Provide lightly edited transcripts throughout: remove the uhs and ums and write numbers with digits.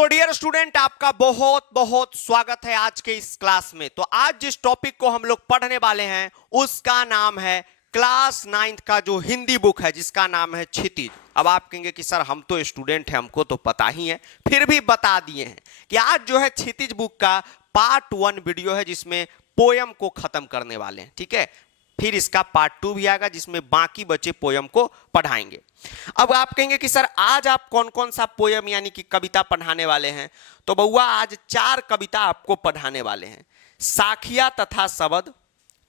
तो dear student, आपका बहुत बहुत स्वागत है आज के इस क्लास में। तो आज जिस टॉपिक को हम लोग पढ़ने वाले हैं उसका नाम है क्लास 9th का जो हिंदी बुक है जिसका नाम है क्षितिज। अब आप कहेंगे कि सर हम तो स्टूडेंट हैं, हमको तो पता ही है, फिर भी बता दिए हैं कि आज जो है क्षितिज बुक का पार्ट 1 वीडियो है जिसमें पोयम को खत्म करने वाले हैं। ठीक है, फिर इसका पार्ट 2 भी आएगा जिसमें बाकी बचे पोयम को पढ़ाएंगे। अब आप कहेंगे कि सर आज आप कौन कौन सा पोयम यानी कि कविता पढ़ाने वाले हैं। तो बउआ आज 4 कविता आपको पढ़ाने वाले हैं, साखिया तथा शबद।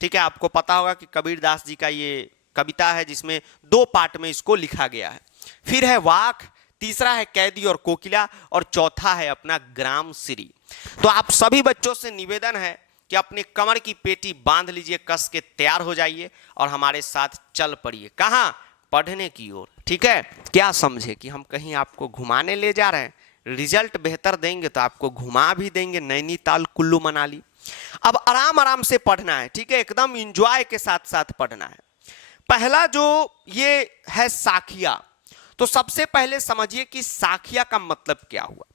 ठीक है, आपको पता होगा कि कबीरदास जी का ये कविता है जिसमें 2 पार्ट में इसको लिखा गया है। फिर है वाक, तीसरा है कैदी और कोकिला, और चौथा है अपना ग्राम श्री। तो आप सभी बच्चों से निवेदन है कि अपने कमर की पेटी बांध लीजिए, कस के तैयार हो जाइए और हमारे साथ चल पड़िए। कहाँ? पढ़ने की ओर। ठीक है, क्या समझे कि हम कहीं आपको घुमाने ले जा रहे हैं। रिजल्ट बेहतर देंगे तो आपको घुमा भी देंगे, नैनीताल कुल्लू मनाली। अब आराम आराम से पढ़ना है, ठीक है, एकदम इंजॉय के साथ साथ पढ़ना है। पहला जो ये है साखिया, तो सबसे पहले समझिए कि साखिया का मतलब क्या हुआ।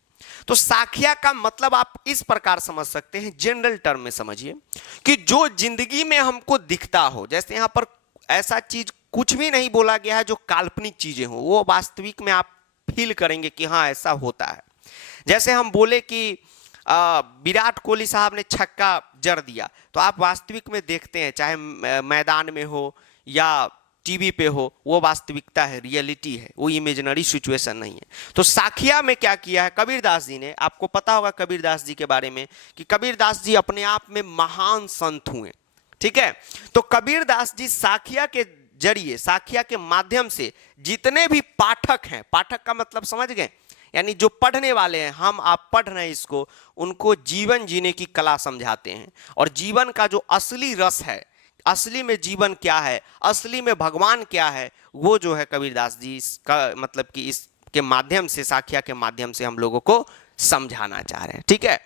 तो साखिया का मतलब आप इस प्रकार समझ सकते हैं, जनरल टर्म में समझिए कि जो जिंदगी में हमको दिखता हो, जैसे यहां पर ऐसा चीज कुछ भी नहीं बोला गया है जो काल्पनिक चीजें हो, वो वास्तविक में आप फील करेंगे कि हाँ ऐसा होता है। जैसे हम बोले कि विराट कोहली साहब ने छक्का जड़ दिया, तो आप वास्तविक में देखते हैं, चाहे मैदान में हो या टीवी पे हो, वो वास्तविकता है, रियलिटी है, वो इमेजिनरी सिचुएशन नहीं है। तो साखिया में क्या किया है कबीरदास जी ने, आपको पता होगा कबीरदास जी के बारे में कि कबीरदास जी अपने आप में महान संत हुए। ठीक है, तो कबीरदास जी साखिया के जरिए, साखिया के माध्यम से जितने भी पाठक हैं, पाठक का मतलब समझ गए, यानी जो पढ़ने वाले हैं, हम आप पढ़ रहे हैं इसको, उनको जीवन जीने की कला समझाते हैं। और जीवन का जो असली रस है, असली में जीवन क्या है, असली में भगवान क्या है, वो जो है कबीरदास जी का मतलब कि इसके माध्यम से, साखिया के माध्यम से हम लोगों को समझाना चाह रहे हैं। ठीक है,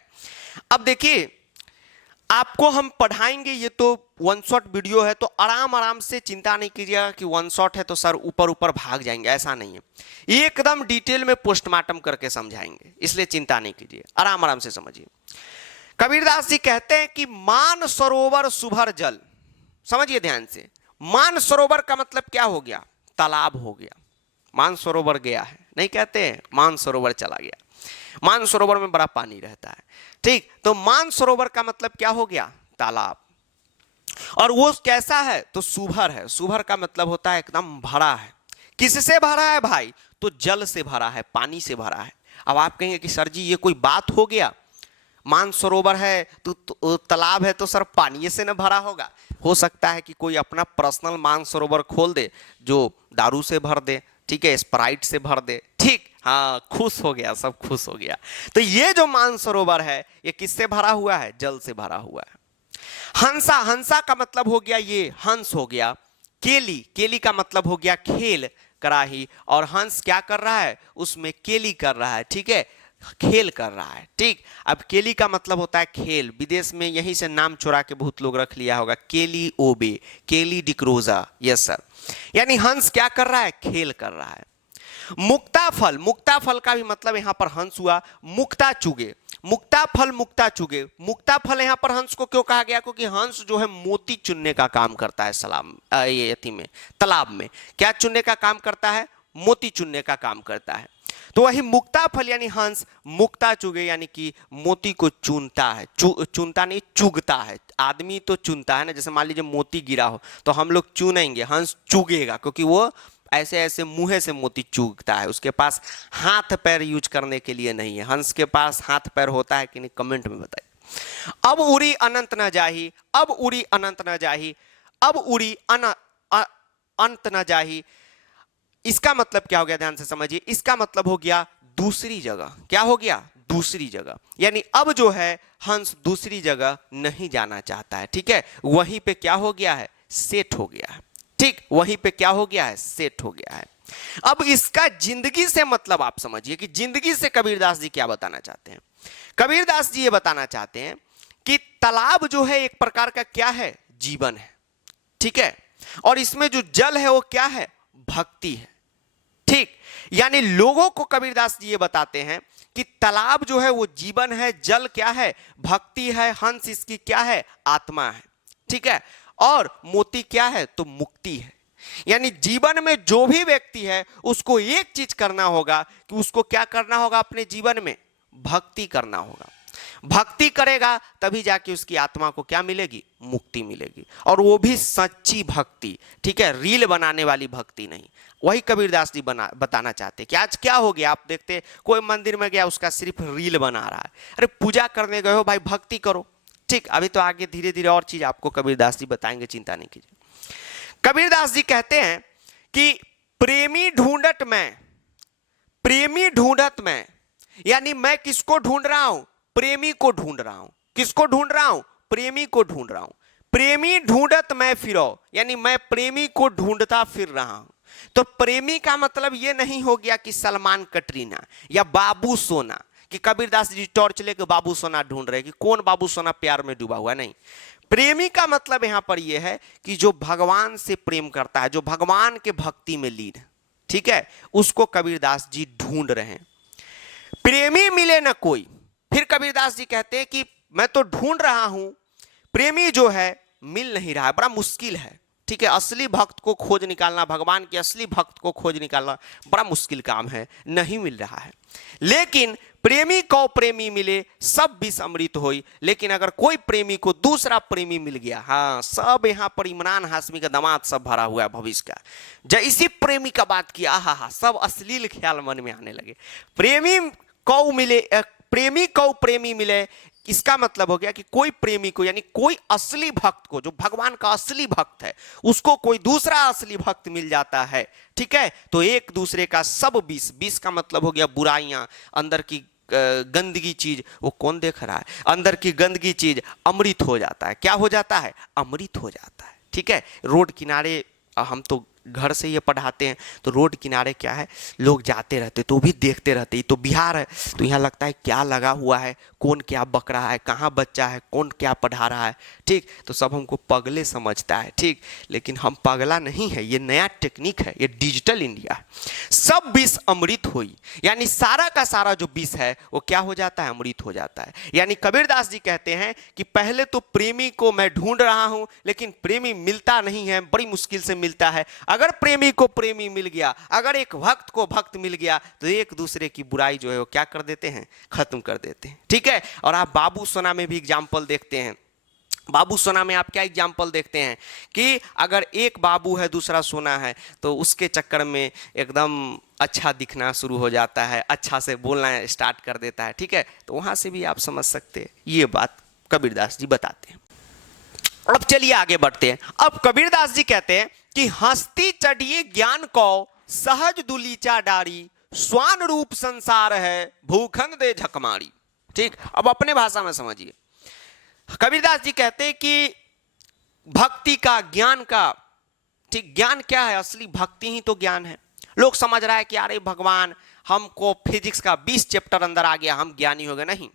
अब देखिए आपको हम पढ़ाएंगे, ये तो 1 शॉट वीडियो है, तो आराम आराम से, चिंता नहीं कीजिएगा कि 1 शॉट है तो सर ऊपर ऊपर भाग जाएंगे, ऐसा नहीं है। एकदम डिटेल में पोस्टमार्टम करके समझाएंगे, इसलिए चिंता नहीं कीजिए, आराम आराम से समझिए। कबीरदास जी कहते हैं कि मान सरोवर सुभर जल। समझिए ध्यान से, मान सरोवर का मतलब क्या हो गया? तालाब हो गया। मान सरोवर गया है, नहीं कहते हैं मान सरोवर चला गया। मान सरोवर में बड़ा पानी रहता है। ठीक, तो मान सरोवर का मतलब क्या हो गया? तालाब। और वो कैसा है? तो सुभर है। सुभर का मतलब होता है एकदम भरा है। किससे भरा है भाई? तो जल से भरा है, पानी से भरा है। अब आप कहेंगे कि सर जी ये कोई बात हो गया, मान सरोवर है तो तालाब है तो सर पानी से न भरा होगा। हो सकता है कि कोई अपना पर्सनल मान सरोवर खोल दे जो दारू से भर दे, ठीक है, स्प्राइट से भर दे। ठीक, हाँ, खुश हो गया, सब खुश हो गया। तो ये जो मान सरोवर है ये किससे भरा हुआ है? जल से भरा हुआ है। हंसा, हंसा का मतलब हो गया, ये हंस हो गया। केली, केली का मतलब हो गया खेल, कराही, और हंस क्या कर रहा है? उसमें केली कर रहा है, ठीक है, खेल कर रहा है। ठीक, अब केली का मतलब होता है खेल। विदेश में यहीं से नाम चुरा के बहुत लोग रख लिया होगा, केली ओबे, केली डिक्रोजा। यस सर, यानी हंस क्या कर रहा है? खेल कर रहा है। मुक्ता फल, मुक्ता फल का भी मतलब यहां पर हंस हुआ। मुक्ता चुगे, मुक्ता फल, मुक्ता चुगे। मुक्ता फल यहां पर हंस को क्यों कहा गया? क्योंकि हंस जो है मोती चुनने का काम करता है। सलाम ये यति में, तालाब में क्या चुनने का काम करता है? मोती चुनने का काम करता है। तो वही मुक्ता फल यानी हंस, मुक्ता चुगे यानी कि मोती को चुनता है। चुनता नहीं, चुगता है। आदमी तो चुनता है ना, जैसे मान लीजिए मोती गिरा हो तो हम लोग चुनेंगे, हंस चुगेगा, क्योंकि वो ऐसे ऐसे मुंह से मोती चुगता है। उसके पास हाथ पैर यूज करने के लिए नहीं है। हंस के पास हाथ पैर होता है कि नहीं, कमेंट में बताइए। अब उड़ी अनंत न जाही, अब उड़ी अनंत न जाही, अब उड़ी अंत न जाही। इसका मतलब क्या हो गया? ध्यान से समझिए, इसका मतलब हो गया दूसरी जगह। क्या हो गया? दूसरी जगह, यानी अब जो है हंस दूसरी जगह नहीं जाना चाहता है। ठीक है, वहीं पे क्या हो गया है? सेट हो गया है। ठीक, वहीं पे क्या हो गया है? सेट हो गया है। अब इसका जिंदगी से मतलब आप समझिए कि जिंदगी से कबीरदास जी क्या बताना चाहते हैं। कबीरदास जी ये बताना चाहते हैं कि तालाब जो है एक प्रकार का क्या है? जीवन है। ठीक है, और इसमें जो जल है वो क्या है? भक्ति है। ठीक, यानी लोगों को कबीरदास जी ये बताते हैं कि तालाब जो है वो जीवन है, जल क्या है, भक्ति है, हंस इसकी क्या है, आत्मा है। ठीक है, और मोती क्या है, तो मुक्ति है। यानी जीवन में जो भी व्यक्ति है उसको एक चीज करना होगा कि उसको क्या करना होगा, अपने जीवन में भक्ति करना होगा। भक्ति करेगा तभी जाके उसकी आत्मा को क्या मिलेगी, मुक्ति मिलेगी, और वो भी सच्ची भक्ति। ठीक है, रील बनाने वाली भक्ति नहीं। वही कबीरदास जी बताना चाहते कि आज क्या हो गया, आप देखते कोई मंदिर में गया उसका सिर्फ रील बना रहा है। अरे पूजा करने गए हो भाई, भक्ति करो। ठीक, अभी तो आगे धीरे धीरे और चीज आपको कबीरदास जी बताएंगे, चिंता नहीं कीजिए। कबीरदास जी कहते हैं कि प्रेमी ढूंढत में, प्रेमी ढूंढत में, यानी मैं किसको ढूंढ रहा हूं, प्रेमी को ढूंढ रहा हूं। किसको ढूंढ रहा हूं, प्रेमी को ढूंढ रहा हूं। प्रेमी ढूंढत मैं फिरो, यानी मैं प्रेमी को ढूंढता फिर रहा हूं। तो प्रेमी का मतलब यह नहीं हो गया कि सलमान कटरीना या बाबू सोना, कि कबीरदास जी टॉर्च लेके बाबू सोना ढूंढ रहे कि कौन बाबू सोना प्यार में डूबा हुआ, नहीं। प्रेमी का मतलब यहां पर यह है कि जो भगवान से प्रेम करता है, जो भगवान के भक्ति में लीन है। ठीक है, उसको कबीरदास जी ढूंढ रहे हैं। प्रेमी मिले ना कोई, फिर कबीरदास जी कहते हैं कि मैं तो ढूंढ रहा हूं, प्रेमी जो है मिल नहीं रहा है, बड़ा मुश्किल है। ठीक है, असली भक्त को खोज निकालना, भगवान के असली भक्त को खोज निकालना बड़ा मुश्किल काम है, नहीं मिल रहा है। लेकिन प्रेमी को प्रेमी मिले सब विष अमृत होई। लेकिन अगर कोई प्रेमी को दूसरा प्रेमी मिल गया, हाँ, सब यहां पर इमरान हाशमी का दामाद सब भरा हुआ है भविष्य का। जब इसी प्रेमी का बात किया, हा, सब अश्लील ख्याल मन में आने लगे। प्रेमी को मिले, प्रेमी को प्रेमी मिले, इसका मतलब हो गया कि कोई प्रेमी को, यानी कोई असली भक्त को, जो भगवान का असली भक्त है, उसको कोई दूसरा असली भक्त मिल जाता है। ठीक है, तो एक दूसरे का सब विष, विष का मतलब हो गया बुराइयां, अंदर की गंदगी चीज, वो कौन देख रहा है, अंदर की गंदगी चीज अमृत हो जाता है। क्या हो जाता है, अमृत हो जाता है। ठीक है, रोड किनारे, हम तो घर से ये पढ़ाते हैं, तो रोड किनारे क्या है, लोग जाते रहते तो भी देखते रहते। ये तो बिहार है, तो यहाँ लगता है क्या लगा हुआ है, कौन क्या बक रहा है, कहाँ बच्चा है, कौन क्या पढ़ा रहा है। ठीक, तो सब हमको पगले समझता है। ठीक, लेकिन हम पगला नहीं है, ये नया टेक्निक है, ये डिजिटल इंडिया है। सब विष अमृत हुई, यानी सारा का सारा जो विष है वो क्या हो जाता है, अमृत हो जाता है। यानी कबीरदास जी कहते हैं कि पहले तो प्रेमी को मैं ढूंढ रहा हूं, लेकिन प्रेमी मिलता नहीं है, बड़ी मुश्किल से मिलता है। अगर प्रेमी को प्रेमी मिल गया, अगर एक भक्त को भक्त मिल गया, तो एक दूसरे की बुराई जो है वो क्या कर देते हैं, खत्म कर देते हैं। ठीक है, और आप बाबू सोना में भी एग्जाम्पल देखते हैं। बाबू सोना में आप क्या एग्जाम्पल देखते हैं कि अगर एक बाबू है दूसरा सोना है, तो उसके चक्कर में एकदम अच्छा दिखना शुरू हो जाता है, अच्छा से बोलना स्टार्ट कर देता है। ठीक है, तो वहां से भी आप समझ सकते हैं, ये बात कबीरदास जी बताते हैं। अब चलिए आगे बढ़ते हैं। अब कबीरदास जी कहते हैं कि हस्ती चढ़िए ज्ञान को सहज दुलीचा डारी, स्वान रूप संसार है भूखंड दे झकमारी। ठीक, अब अपने भाषा में समझिए। कबीरदास जी कहते हैं कि भक्ति का, ज्ञान का, ठीक, ज्ञान क्या है, असली भक्ति ही तो ज्ञान है। लोग समझ रहा है कि अरे भगवान हमको फिजिक्स का 20 चैप्टर अंदर आ गया, हम ज्ञानी हो गए। नहीं,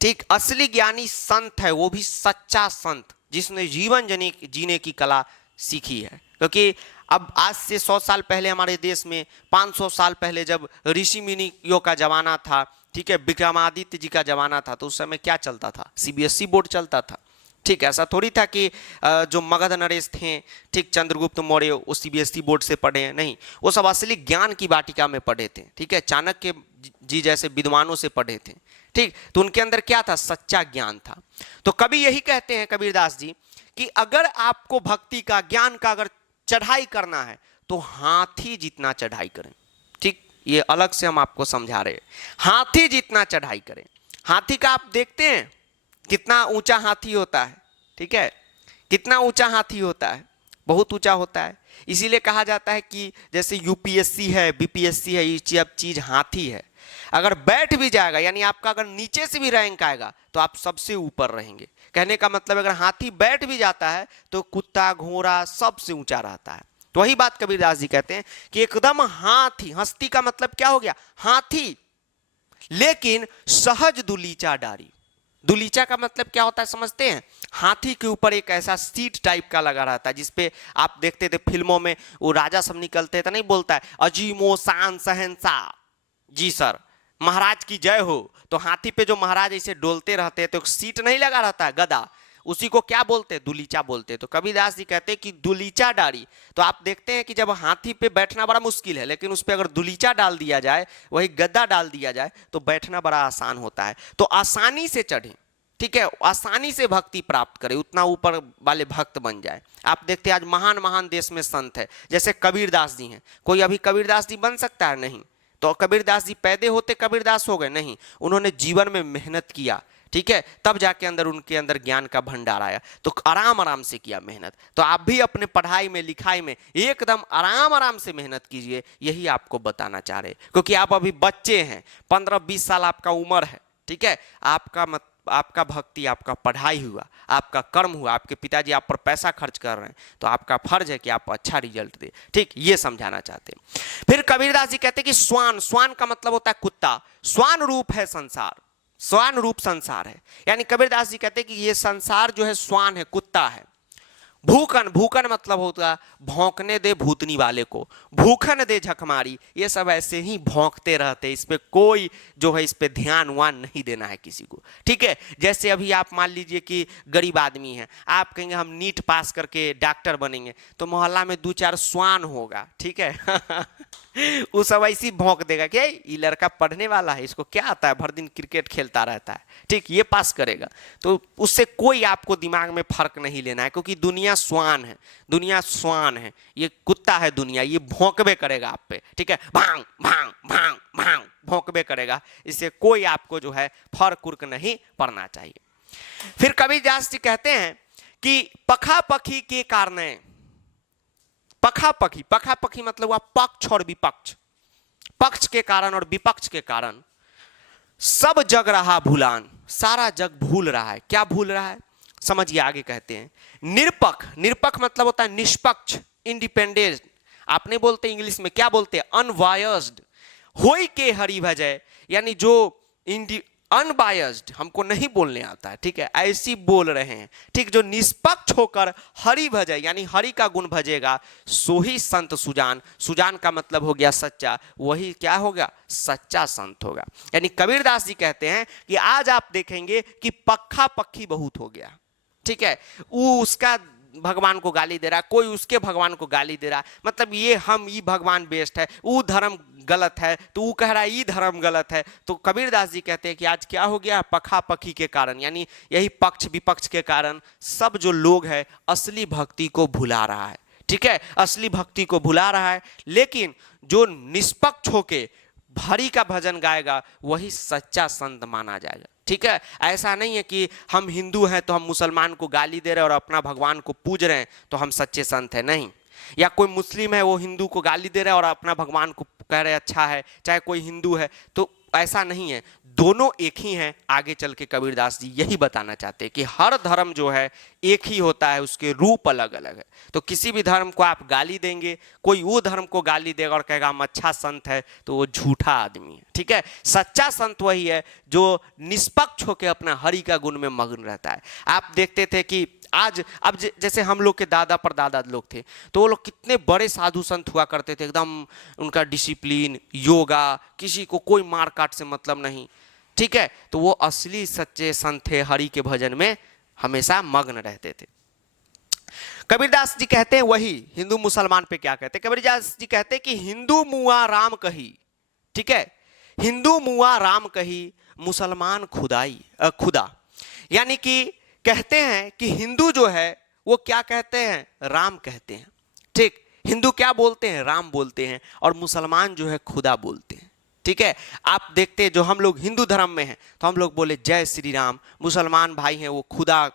ठीक, असली ज्ञानी संत है, वो भी सच्चा संत, जिसने जीवन जीने की कला सीखी है। क्योंकि अब आज से 100 साल पहले हमारे देश में, 500 साल पहले जब ऋषि मुनियों का जमाना था, ठीक है, विक्रमादित्य जी का जमाना था, तो उस समय क्या चलता था, सीबीएसई बोर्ड चलता था। ठीक, ऐसा थोड़ी था कि जो मगध नरेश थे, ठीक, चंद्रगुप्त मौर्य, वो सीबीएसई बोर्ड से पढ़े, नहीं, वो सब असली ज्ञान की वाटिका में पढ़े थे। ठीक है, चाणक्य जी जैसे विद्वानों से पढ़े थे। ठीक, तो उनके अंदर क्या था, सच्चा ज्ञान था। तो कभी यही कहते हैं कबीरदास जी कि अगर आपको भक्ति का, ज्ञान का अगर चढ़ाई करना है, तो हाथी जितना चढ़ाई करें। ठीक, ये अलग से हम आपको समझा रहे हैं, हाथी जितना चढ़ाई करें। हाथी का आप देखते हैं कितना ऊंचा हाथी होता है। ठीक है, कितना ऊंचा हाथी होता है, बहुत ऊंचा होता है। इसीलिए कहा जाता है कि जैसे यूपीएससी है, बीपीएससी है, ये चीज हाथी है। अगर बैठ भी जाएगा, यानी आपका अगर नीचे से भी रैंक आएगा, तो आप सबसे ऊपर रहेंगे। कहने का मतलब अगर हाथी बैठ भी जाता है, तो कुत्ता, घोड़ा सबसे ऊंचा रहता है। तो वही बात कबीरदास जी कहते हैं कि एकदम हाथी, हस्ती का मतलब क्या हो गया, हाथी, लेकिन सहज दुलीचा डारी, दुलीचा का मतलब क्या होता है समझते हैं? हाथी के ऊपर एक ऐसा सीट टाइप का लगा रहता है जिसपे आप देखते थे फिल्मों में वो राजा सब निकलते थे, नहीं बोलता है अजीमो शान शहंशाह, जी सर, महाराज की जय हो। तो हाथी पे जो महाराज ऐसे डोलते रहते हैं तो एक सीट नहीं लगा रहता है, गदा, उसी को क्या बोलते हैं? दुलीचा बोलते हैं। तो कबीरदास जी कहते हैं कि दुलीचा डारी। तो आप देखते हैं कि जब हाथी पे बैठना बड़ा मुश्किल है, लेकिन उस पर अगर दुलीचा डाल दिया जाए, वही गद्दा डाल दिया जाए, तो बैठना बड़ा आसान होता है। तो आसानी से चढ़े, ठीक है, आसानी से भक्ति प्राप्त करे, उतना ऊपर वाले भक्त बन जाए। आप देखते हैं आज महान महान देश में संत है, जैसे कबीरदास जी हैं। कोई अभी कबीरदास जी बन सकता है? नहीं। तो कबीरदास जी पैदे होते कबीरदास हो गए? नहीं, उन्होंने जीवन में मेहनत किया, ठीक है, तब जाके उनके अंदर ज्ञान का भंडार आया। तो आराम आराम से किया मेहनत। तो आप भी अपने पढ़ाई में लिखाई में एकदम आराम आराम से मेहनत कीजिए, यही आपको बताना चाह रहे, क्योंकि आप अभी बच्चे हैं, 15-20 साल आपका उम्र है, ठीक है। आपका भक्ति, आपका पढ़ाई हुआ, आपका कर्म हुआ, आपके पिताजी आप पर पैसा खर्च कर रहे हैं, तो आपका फर्ज है कि आप अच्छा रिजल्ट दे, ठीक, ये समझाना चाहते हैं। फिर कबीरदास जी कहते हैं कि स्वान, स्वान का मतलब होता है कुत्ता, स्वान रूप है संसार, स्वान रूप संसार है। यानी कबीरदास जी कहते हैं कि ये संसार जो है स्वान है, कुत्ता है। भूखन, भूखन मतलब होता है भौंकने दे भूतनी वाले को, भूखन दे झकमारी, ये सब ऐसे ही भौंकते रहते, इस पे कोई जो है इस पे ध्यान वान नहीं देना है किसी को, ठीक है। जैसे अभी आप मान लीजिए कि गरीब आदमी है, आप कहेंगे हम नीट पास करके डॉक्टर बनेंगे, तो मोहल्ला में 2-4 स्वान होगा, ठीक है वो सब ऐसी भौंक देगा कि ये लड़का पढ़ने वाला है, इसको क्या आता है, भर दिन क्रिकेट खेलता रहता है, ठीक, ये पास करेगा। तो उससे कोई आपको दिमाग में फर्क नहीं लेना है, क्योंकि दुनिया स्वान है, दुनिया स्वान है, ये कुत्ता है दुनिया, ये भौंकबे करेगा आप पे, ठीक है, भांग भांग भांग भांग भौंकबे करेगा, इससे कोई आपको जो है फर्क उर्क नहीं पड़ना चाहिए। फिर कबीरदास जी कहते हैं कि पखा पखी के कारण, पखा पखी, पखा पखी मतलब हुआ पक्ष और विपक्ष, पक्ष के कारण और विपक्ष के कारण सब जग रहा भूलान, सारा जग भूल रहा है। क्या भूल रहा है समझिए, आगे कहते हैं निरपक्ष, निरपक्ष मतलब होता है निष्पक्ष, इंडिपेंडेंट, आप नहीं बोलते इंग्लिश में, क्या बोलते हैं, अनबायस्ड, होई के हरि भजय, यानी जो अनबायस्ड, हमको नहीं बोलने आता है, ठीक है, ऐसी बोल रहे हैं, ठीक, जो निष्पक्ष होकर हरि भजय, यानी हरि का गुण भजेगा, सो ही संत सुजान, सुजान का मतलब हो गया सच्चा, वही क्या होगा, सच्चा संत होगा। यानी कबीरदास जी कहते हैं कि आज आप देखेंगे कि पक्का पक्की बहुत हो गया, ठीक है, वो उसका भगवान को गाली दे रहा है, कोई उसके भगवान को गाली दे रहा है, मतलब ये हम ये भगवान बेस्ट है, वो धर्म गलत है, तो वो कह रहा है ये धर्म गलत है। तो कबीरदास जी कहते हैं कि आज क्या हो गया, पखा पखी के कारण, यानी यही पक्ष विपक्ष के कारण सब जो लोग है असली भक्ति को भुला रहा है, ठीक है, असली भक्ति को भुला रहा है। लेकिन जो निष्पक्ष होके हरि का भजन गाएगा वही सच्चा संत माना जाएगा, ठीक है। ऐसा नहीं है कि हम हिंदू हैं तो हम मुसलमान को गाली दे रहे हैं और अपना भगवान को पूज रहे हैं तो हम सच्चे संत हैं, नहीं। या कोई मुस्लिम है वो हिंदू को गाली दे रहा है और अपना भगवान को कह रहे अच्छा है, चाहे कोई हिंदू है, तो ऐसा नहीं है, दोनों एक ही हैं। आगे चल के कबीरदास जी यही बताना चाहते हैं कि हर धर्म जो है एक ही होता है, उसके रूप अलग अलग है। तो किसी भी धर्म को आप गाली देंगे, कोई वो धर्म को गाली देगा और कहेगा हम अच्छा संत है, तो वो झूठा आदमी है, ठीक है। सच्चा संत वही है जो निष्पक्ष होकर अपना हरि का गुण में मग्न रहता है। आप देखते थे कि आज अब जैसे हम लोग के दादा परदादा लोग थे, तो वो लोग कितने बड़े साधु संत हुआ करते थे, एकदम उनका डिसिप्लिन, योगा, किसी को कोई मार काट से मतलब नहीं, ठीक है। तो वो असली सच्चे संत थे, हरि के भजन में हमेशा मग्न रहते थे। कबीरदास जी कहते हैं वही हिंदू मुसलमान पे क्या कहते हैं, कबीरदास जी कहते हैं कि हिंदू मुआ राम कही, ठीक है, हिंदू मुआ राम कही, मुसलमान खुदा, यानी कि कहते हैं कि हिंदू जो है वो क्या कहते हैं, राम कहते हैं, ठीक, हिंदू क्या बोलते हैं, राम बोलते हैं, और मुसलमान जो है खुदा बोलते हैं, ठीक है। आप देखते हैं जो हम लोग हिंदू धर्म में हैं तो हम लोग बोले जय श्री राम, मुसलमान भाई हैं वो खुदा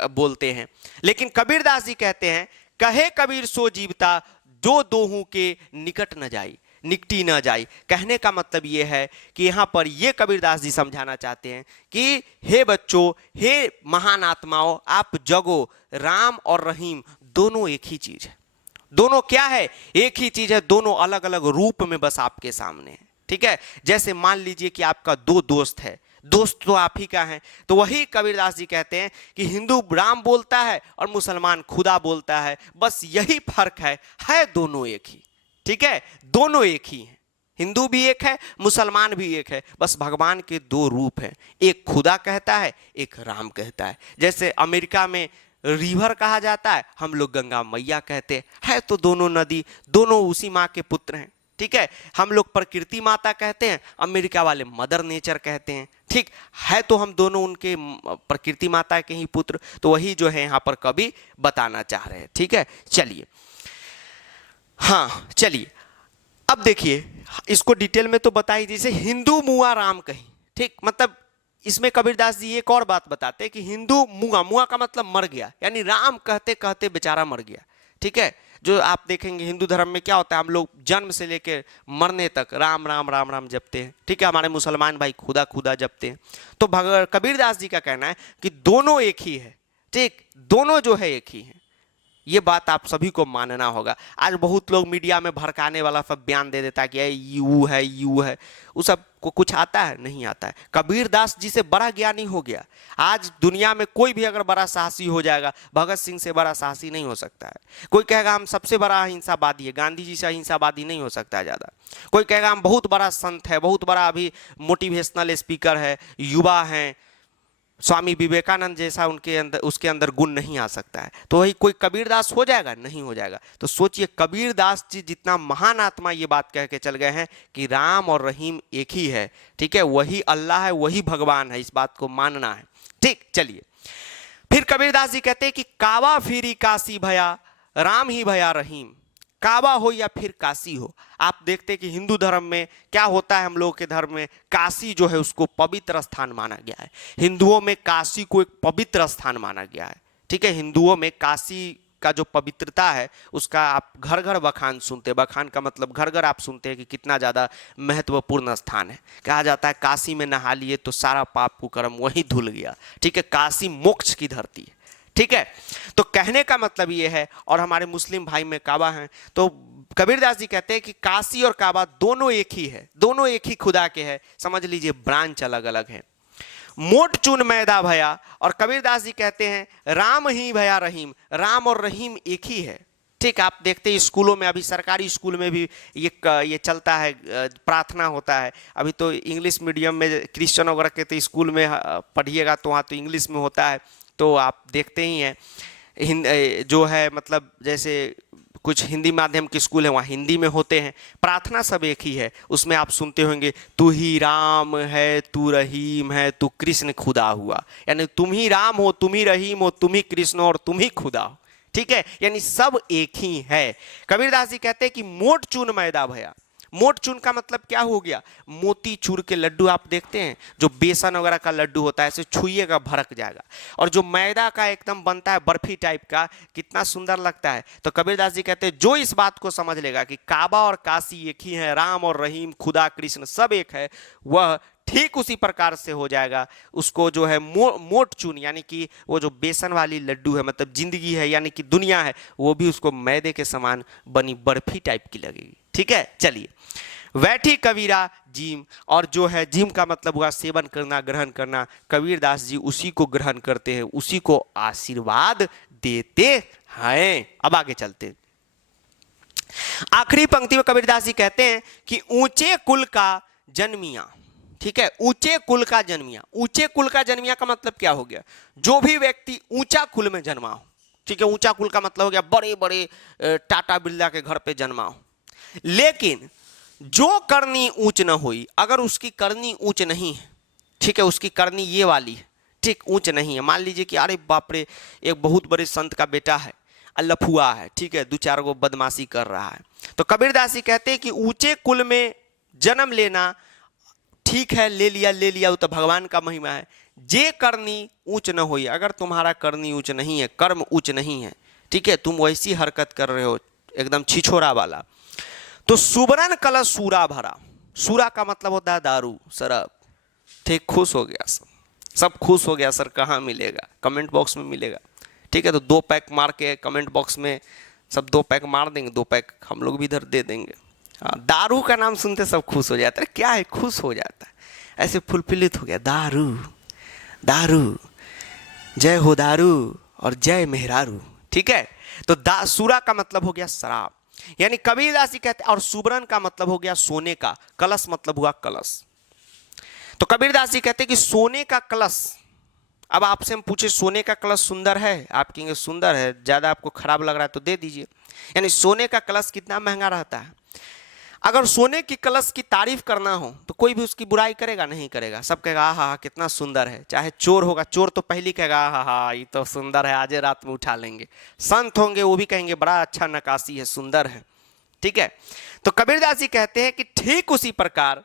बोलते हैं। लेकिन कबीरदास जी कहते हैं कहे कबीर सो जीवता जो दोहू के निकट न जाई, निकटी न जाई। कहने का मतलब ये है कि यहाँ पर ये कबीरदास जी समझाना चाहते हैं कि हे बच्चों, हे महान आत्माओं, आप जगो, राम और रहीम दोनों एक ही चीज है, दोनों क्या है, एक ही चीज है, दोनों अलग अलग रूप में बस आपके सामने है, ठीक है। जैसे मान लीजिए कि आपका दो दोस्त है, दोस्त तो आप ही का है। तो वही कबीरदास जी कहते हैं कि हिंदू राम बोलता है और मुसलमान खुदा बोलता है, बस यही फर्क है दोनों एक ही। ठीक है, दोनों एक ही हैं, हिंदू भी एक है, मुसलमान भी एक है, बस भगवान के दो रूप हैं, एक खुदा कहता है, एक राम कहता है। जैसे अमेरिका में रिवर कहा जाता है, हम लोग गंगा मैया कहते हैं, है तो दोनों नदी, दोनों उसी माँ के पुत्र हैं। ठीक है, हम लोग प्रकृति माता कहते हैं, अमेरिका वाले मदर नेचर कहते हैं। ठीक है, तो हम दोनों उनके प्रकृति माता के ही पुत्र। तो वही जो है यहाँ पर कवि बताना चाह रहे हैं। ठीक है, चलिए, हाँ चलिए, अब देखिए इसको डिटेल में तो बताइए। जैसे हिंदू मुआ राम कहीं, ठीक, मतलब इसमें कबीरदास जी एक और बात बताते हैं कि हिंदू मुआ, मुआ का मतलब मर गया, यानी राम कहते कहते बेचारा मर गया। ठीक है, जो आप देखेंगे हिंदू धर्म में क्या होता है, हम लोग जन्म से लेकर मरने तक राम राम राम राम जपते हैं। ठीक है, हमारे मुसलमान भाई खुदा खुदा जपते हैं। तो कबीरदास जी का कहना है कि दोनों एक ही है। ठीक, दोनों जो है एक ही है, ये बात आप सभी को मानना होगा। आज बहुत लोग मीडिया में भड़काने वाला सब बयान दे देता है कि यू है यू है, वो सब को कुछ आता है, नहीं आता है। कबीरदास जी से बड़ा ज्ञानी हो गया। आज दुनिया में कोई भी अगर बड़ा साहसी हो जाएगा, भगत सिंह से बड़ा साहसी नहीं हो सकता है। कोई कहेगा हम सबसे बड़ा अहिंसावादी है, गांधी जी से अहिंसावादी नहीं हो सकता है ज़्यादा। कोई कहेगा हम बहुत बड़ा संत है, बहुत बड़ा अभी मोटिवेशनल स्पीकर है, युवा हैं, स्वामी विवेकानंद जैसा उनके अंदर, उसके अंदर गुण नहीं आ सकता है। तो वही कोई कबीरदास हो जाएगा, नहीं हो जाएगा। तो सोचिए कबीरदास जी जितना महान आत्मा ये बात कह के चल गए हैं कि राम और रहीम एक ही है। ठीक है, वही अल्लाह है, वही भगवान है, इस बात को मानना है। ठीक, चलिए, फिर कबीरदास जी कहते हैं कि कावा फिरी काशी भया, राम ही भया रहीम। काबा हो या फिर काशी हो, आप देखते हैं कि हिंदू धर्म में क्या होता है, हम लोगों के धर्म में काशी जो है उसको पवित्र स्थान माना गया है। हिंदुओं में काशी को एक पवित्र स्थान माना गया है। ठीक है, हिंदुओं में काशी का जो पवित्रता है उसका आप घर घर बखान सुनते हैं। बखान का मतलब घर घर आप सुनते हैं कि कितना ज़्यादा महत्वपूर्ण स्थान है। कहा जाता है काशी में नहा लिए तो सारा पाप कुकर्म वहीं धुल गया। ठीक है, काशी मोक्ष की धरती है। ठीक है, तो कहने का मतलब ये है, और हमारे मुस्लिम भाई में काबा हैं, तो कबीरदास जी कहते हैं कि काशी और काबा दोनों एक ही है, दोनों एक ही खुदा के हैं। समझ लीजिए ब्रांच अलग अलग है। मोट चुन मैदा भया, और कबीरदास जी कहते हैं राम ही भया रहीम, राम और रहीम एक ही है। ठीक, आप देखते हैं स्कूलों में, अभी सरकारी स्कूल में भी ये चलता है, प्रार्थना होता है। अभी तो इंग्लिश मीडियम में क्रिश्चियन वगैरह के तो स्कूल में पढ़िएगा तो वहाँ तो इंग्लिश में होता है। तो आप देखते ही हैं जो है, मतलब जैसे कुछ हिंदी माध्यम के स्कूल हैं वहाँ हिंदी में होते हैं। प्रार्थना सब एक ही है। उसमें आप सुनते होंगे तू ही राम है, तू रहीम है, तू कृष्ण खुदा हुआ, यानी तुम ही राम हो, तुम ही रहीम हो, तुम ही कृष्ण और तुम ही खुदा हो। ठीक है, यानी सब एक ही है। कबीरदास जी कहते हैं कि मोट चून मैदा भया। मोट चून का मतलब क्या हो गया, मोती चूर के लड्डू आप देखते हैं, जो बेसन वगैरह का लड्डू होता है, ऐसे छुइएगा भड़क जाएगा। और जो मैदा का एकदम बनता है बर्फी टाइप का, कितना सुंदर लगता है। तो कबीरदास जी कहते हैं जो इस बात को समझ लेगा कि काबा और काशी एक ही है, राम और रहीम, खुदा कृष्ण सब एक है, वह ठीक उसी प्रकार से हो जाएगा। उसको जो है मोट चून, यानी कि वो जो बेसन वाली लड्डू है, मतलब जिंदगी है यानी कि दुनिया है, वो भी उसको मैदे के समान बनी बर्फी टाइप की लगेगी। ठीक है, चलिए, वैठी कबीरा जीम, और जो है जीम का मतलब हुआ सेवन करना, ग्रहण करना। कबीरदास जी उसी को ग्रहण करते हैं, उसी को आशीर्वाद देते हैं। अब आगे चलते, आखिरी पंक्ति में कबीरदास जी कहते हैं कि ऊंचे कुल का जन्मिया। ठीक है, ऊंचे कुल का जन्मिया। ऊंचे कुल का जन्मिया का मतलब क्या हो गया, जो भी व्यक्ति ऊंचा कुल में जन्मा हो। ठीक है, ऊंचा कुल का मतलब हो गया बड़े बड़े टाटा बिरला के घर पे जन्मा हो। लेकिन जो करनी ऊंच न हुई, अगर उसकी करनी ऊंच नहीं है, ठीक है, उसकी करनी ये वाली है, ठीक, ऊंच नहीं है। मान लीजिए कि अरे बाप रे, एक बहुत बड़े संत का बेटा है, लफुआ है, ठीक है, 2-4 गो बदमाशी कर रहा है, तो कबीरदास जी कहते हैं कि ऊंचे कुल में जन्म लेना ठीक है, ले लिया, वो तो भगवान का महिमा है। जे करनी ऊंच न हुई, अगर तुम्हारा करनी ऊंच नहीं है, कर्म ऊंच नहीं है, ठीक है, तुम वैसी हरकत कर रहे हो एकदम छिछोरा वाला, तो सुबरन कलश सूरा भरा। सूरा का मतलब होता है दारू, शराब। ठीक, खुश हो गया सब खुश हो गया। सर कहाँ मिलेगा, कमेंट बॉक्स में मिलेगा। ठीक है, तो 2 पैक मार के कमेंट बॉक्स में सब 2 पैक मार देंगे, 2 पैक हम लोग भी इधर दे देंगे। हाँ, दारू का नाम सुनते सब खुश हो जाता है। क्या है, खुश हो जाता है। ऐसे फुलफिलित हो गया, दारू दारू, जय हो दारू और जय मेहरारू। ठीक है, तो सुरा का मतलब हो गया शराब, यानी कबीरदास जी कहते हैं। और सुबरन का मतलब हो गया सोने का, कलश मतलब हुआ कलश। तो कबीरदास जी कहते हैं कि सोने का कलश। अब आपसे हम पूछे सोने का कलश सुंदर है, आप कहेंगे सुंदर है, ज्यादा आपको खराब लग रहा है तो दे दीजिए। यानी सोने का कलश कितना महंगा रहता है। अगर सोने की कलश की तारीफ करना हो तो कोई भी उसकी बुराई करेगा? नहीं करेगा। सब कहेगा हाँ हाँ कितना सुंदर है। चाहे चोर होगा, चोर तो पहली कहेगा हाँ हाँ ये तो सुंदर है, आज रात में उठा लेंगे। संत होंगे वो भी कहेंगे बड़ा अच्छा नक्काशी है, सुंदर है। ठीक है, तो कबीरदास जी कहते हैं कि ठीक उसी प्रकार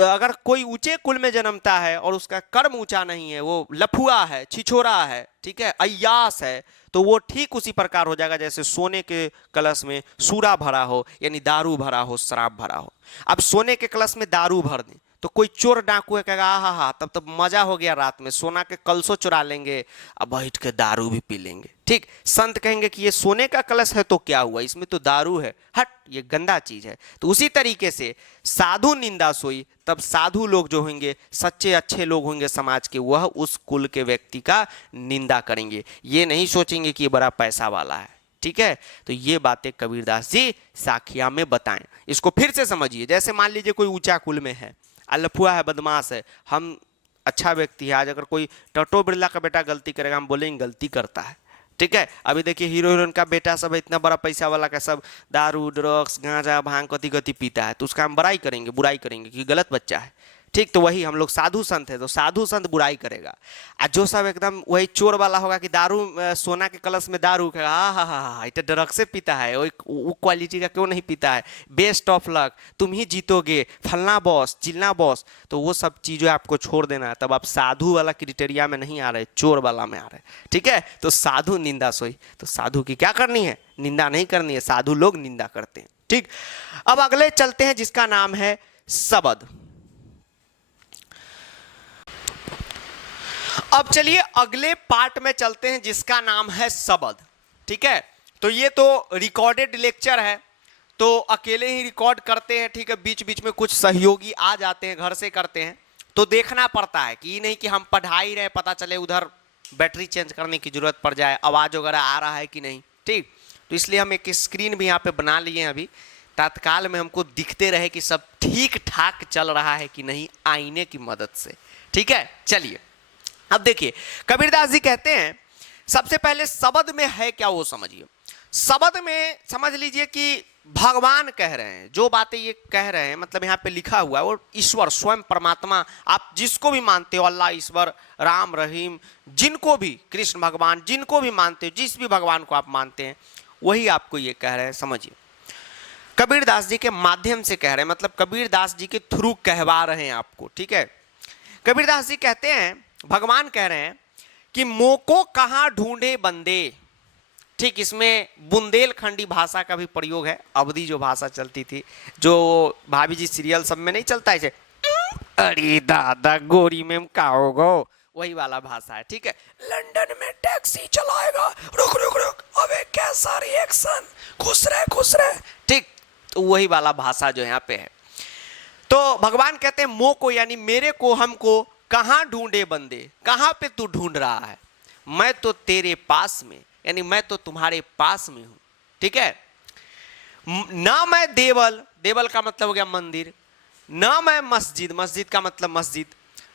अगर कोई ऊंचे कुल में जन्मता है और उसका कर्म ऊंचा नहीं है, वो लफुआ है, छिछोरा है, ठीक है, अय्यास है, तो वो ठीक उसी प्रकार हो जाएगा जैसे सोने के कलश में सूरा भरा हो, यानी दारू भरा हो, शराब भरा हो। अब सोने के कलश में दारू भर दें तो कोई चोर डाकू है कहेगा हाँ हाँ तब तो मजा हो गया, रात में सोना के कलशों चुरा लेंगे, अब बैठ के दारू भी पी लेंगे। ठीक, संत कहेंगे कि ये सोने का कलश है तो क्या हुआ, इसमें तो दारू है, हट ये गंदा चीज है। तो उसी तरीके से साधु निंदा सोई, तब साधु लोग जो होंगे, सच्चे अच्छे लोग होंगे समाज के, वह उस कुल के व्यक्ति का निंदा करेंगे, ये नहीं सोचेंगे कि ये बड़ा पैसा वाला है। ठीक है, तो ये बातें कबीरदास जी साखिया में बताएं। इसको फिर से समझिए। जैसे मान लीजिए कोई ऊंचा कुल में है, लफुआ है, बदमाश है, हम अच्छा व्यक्ति है। आज अगर कोई टटो बिरला का बेटा गलती करेगा, हम बोलेंगे गलती करता है। ठीक है, अभी देखिए हीरो हीरोइन का बेटा सब इतना बड़ा पैसा वाला का सब दारू ड्रग्स गांजा भांग कति कति पीता है, तो उसका हम बुराई करेंगे, बुराई करेंगे कि गलत बच्चा है। ठीक, तो वही हम लोग साधु संत है तो साधु संत बुराई करेगा। और जो सब एकदम वही चोर वाला होगा कि दारू सोना के कलश में दारू कहेगा हाँ हाँ हाँ इतना ड्रग्स से पीता है, वो क्वालिटी का क्यों नहीं पीता है, बेस्ट ऑफ लक, तुम ही जीतोगे, फलना बॉस चिलना बॉस। तो वो सब चीज़ें आपको छोड़ देना है, तब आप साधु वाला क्रिटेरिया में नहीं आ रहे, चोर वाला में आ रहे। ठीक है, तो साधु निंदा सोई, तो साधु की क्या करनी है, निंदा नहीं करनी है, साधु लोग निंदा करते हैं। ठीक, अब अगले चलते हैं जिसका नाम है शब्द। अब चलिए अगले पार्ट में चलते हैं जिसका नाम है शब्द। ठीक है, तो ये तो रिकॉर्डेड लेक्चर है तो अकेले ही रिकॉर्ड करते हैं। ठीक है, बीच बीच में कुछ सहयोगी आ जाते हैं, घर से करते हैं, तो देखना पड़ता है कि नहीं कि हम पढ़ा ही रहे, पता चले उधर बैटरी चेंज करने की जरूरत पड़ जाए, आवाज वगैरह आ रहा है कि नहीं। ठीक, तो इसलिए हम एक स्क्रीन भी यहाँ पे बना लिए हैं अभी, तत्काल में हमको दिखते रहे कि सब ठीक ठाक चल रहा है कि नहीं, आईने की मदद से। ठीक है, चलिए अब देखिए कबीरदास जी कहते हैं सबसे पहले शब्द में है क्या वो समझिए। शब्द में समझ लीजिए कि भगवान कह रहे हैं, जो बातें ये कह रहे हैं, मतलब यहाँ पे लिखा हुआ है वो ईश्वर स्वयं परमात्मा, आप जिसको भी मानते हो, अल्लाह, ईश्वर, राम, रहीम, जिनको भी, कृष्ण भगवान, जिनको भी मानते हो, जिस भी भगवान को आप मानते हैं, वही आपको ये कह रहे हैं। समझिए कबीरदास जी के माध्यम से कह रहे हैं, मतलब कबीरदास जी के थ्रू कहवा रहे हैं आपको। ठीक है, कबीरदास जी कहते हैं, भगवान कह रहे हैं कि मोको कहां ढूंढे बंदे। ठीक, इसमें बुंदेलखंडी भाषा का भी प्रयोग है, अवधी जो भाषा चलती थी, जो भाभी जी सीरियल सब में नहीं चलता है, अरे दादा गोरी में का होगो, वही वाला भाषा है। ठीक है, लंदन में टैक्सी चलाएगा, रुक रुक रुक, अबे कैसा रिएक्शन, खुश रहे। ठीक, तो वही वाला भाषा जो यहाँ पे है। तो भगवान कहते हैं मोको यानी मेरे को, हमको कहां ढूंढे बंदे, कहां पे तू ढूंढ रहा है, मैं तो तेरे पास में, यानी मैं तो तुम्हारे पास में हूं। ठीक है, ना मैं देवल, देवल का मतलब हो गया मंदिर, ना मैं मस्जिद, मस्जिद का मतलब मस्जिद,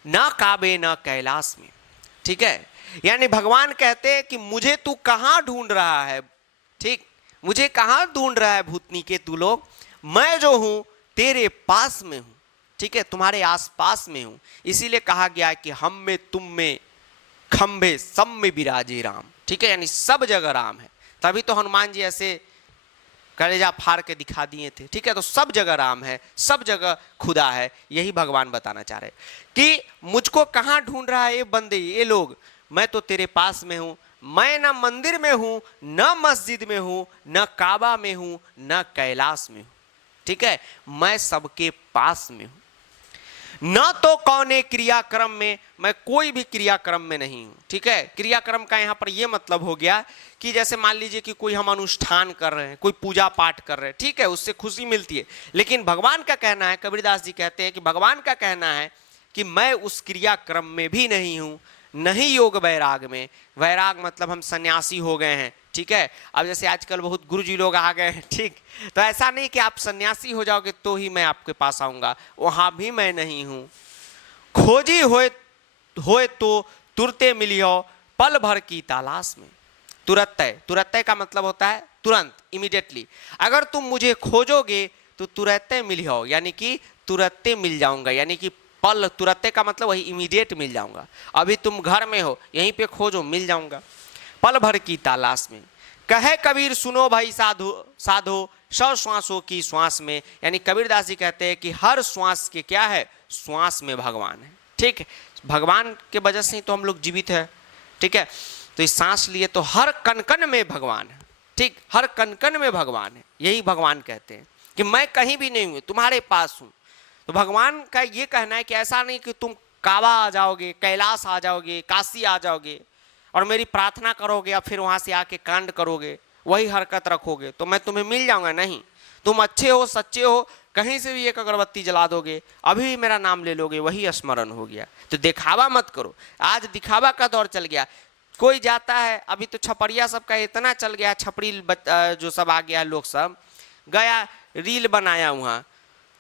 ना काबे ना कैलाश में। ठीक है, यानी भगवान कहते हैं कि मुझे तू कहां ढूंढ रहा है। ठीक, मुझे कहां ढूंढ रहा है भूतनी के तू लोग, मैं जो हूं तेरे पास में हूं। ठीक है, तुम्हारे आसपास में हूं, इसीलिए कहा गया है कि हम में तुम में खंभे सब में विराजे राम। ठीक है, यानी सब जगह राम है, तभी तो हनुमान जी ऐसे कलेजा फाड़ के दिखा दिए थे। ठीक है, तो सब जगह राम है, सब जगह खुदा है, यही भगवान बताना चाह रहे कि मुझको कहां ढूंढ रहा है ये बंदे, ये लोग, मैं तो तेरे पास में हूं, मैं न मंदिर में हूं, न मस्जिद में हूं, न काबा में हूं, न कैलाश में हूं। ठीक है, मैं सबके पास में हूं, न तो कौने क्रियाक्रम में, मैं कोई भी क्रियाक्रम में नहीं हूं। ठीक है, क्रियाक्रम का यहां पर यह मतलब हो गया कि जैसे मान लीजिए कि कोई हम अनुष्ठान कर रहे हैं, कोई पूजा पाठ कर रहे हैं, ठीक है, उससे खुशी मिलती है, लेकिन भगवान का कहना है, कबीरदास जी कहते हैं कि भगवान का कहना है कि मैं उस क्रियाक्रम में भी नहीं हूं, नहीं योग वैराग में। वैराग मतलब हम सन्यासी हो गए हैं, ठीक है। अब जैसे आजकल बहुत गुरुजी लोग आ गए हैं, ठीक, तो ऐसा नहीं कि आप सन्यासी हो जाओगे तो ही मैं आपके पास आऊंगा, वहां भी मैं नहीं हूं। खोजी होए तो तुरते मिलियो पल भर की तलाश में। तुरत्ते का मतलब होता है तुरंत, इमीडिएटली। अगर तुम मुझे खोजोगे तो तुरत्ते मिलियो, यानी कि तुरत्ते मिल जाऊंगा, यानी कि पल, तुरत्ते का मतलब वही इमीडिएट मिल जाऊंगा। अभी तुम घर में हो, यहीं पे खोजो, मिल जाऊंगा पल भर की तलाश में। कहे कबीर सुनो भाई साधो साधो सौ श्वासों की श्वास में, यानी कबीरदास जी कहते हैं कि हर श्वास के क्या है, श्वास में भगवान है, ठीक है। भगवान के वजह से ही तो हम लोग जीवित है, ठीक है। तो इस सांस लिए तो हर कण-कण में भगवान है, ठीक, हर कण-कण में भगवान है। यही भगवान कहते हैं कि मैं कहीं भी नहीं हूं, तुम्हारे पास हूं। तो भगवान का ये कहना है कि ऐसा नहीं कि तुम काबा आ जाओगे, कैलाश आ जाओगे, काशी आ जाओगे और मेरी प्रार्थना करोगे या फिर वहां से आके कांड करोगे, वही हरकत रखोगे तो मैं तुम्हें मिल जाऊंगा, नहीं। तुम अच्छे हो, सच्चे हो, कहीं से भी एक अगरबत्ती जला दोगे, अभी मेरा नाम ले लोगे, वही स्मरण हो गया। तो दिखावा मत करो, आज दिखावा का दौर चल गया। कोई जाता है, अभी तो छपड़िया सबका इतना चल गया, छपड़ी जो सब आ गया, लोग सब गया रील बनाया वहाँ,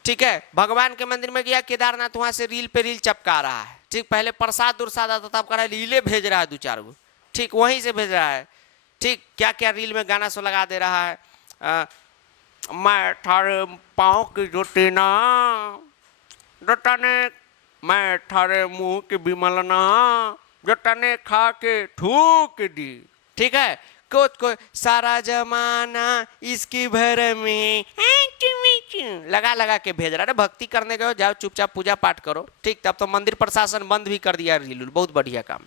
ठीक है। भगवान के मंदिर में गया केदारनाथ, वहां से रील पे रील चपका रहा है, ठीक। पहले प्रसाद उरसाद आता था, अब कर रीले भेज रहा है 2-4 गो, ठीक, वहीं से भेज रहा है, ठीक। क्या क्या रील में गाना सो लगा दे रहा है, मैं थारे पाँव की जोटी ना जटने, मैं थारे मुंह की बिमलना जटने खा के थूक दी, ठीक है। को सारा जमाना इसकी भर में लगा लगा के भेज रहा है। भक्ति करने गए, जाओ चुपचाप पूजा पाठ करो, ठीक। तब तो मंदिर प्रशासन बंद भी कर दिया रील, बहुत बढ़िया काम,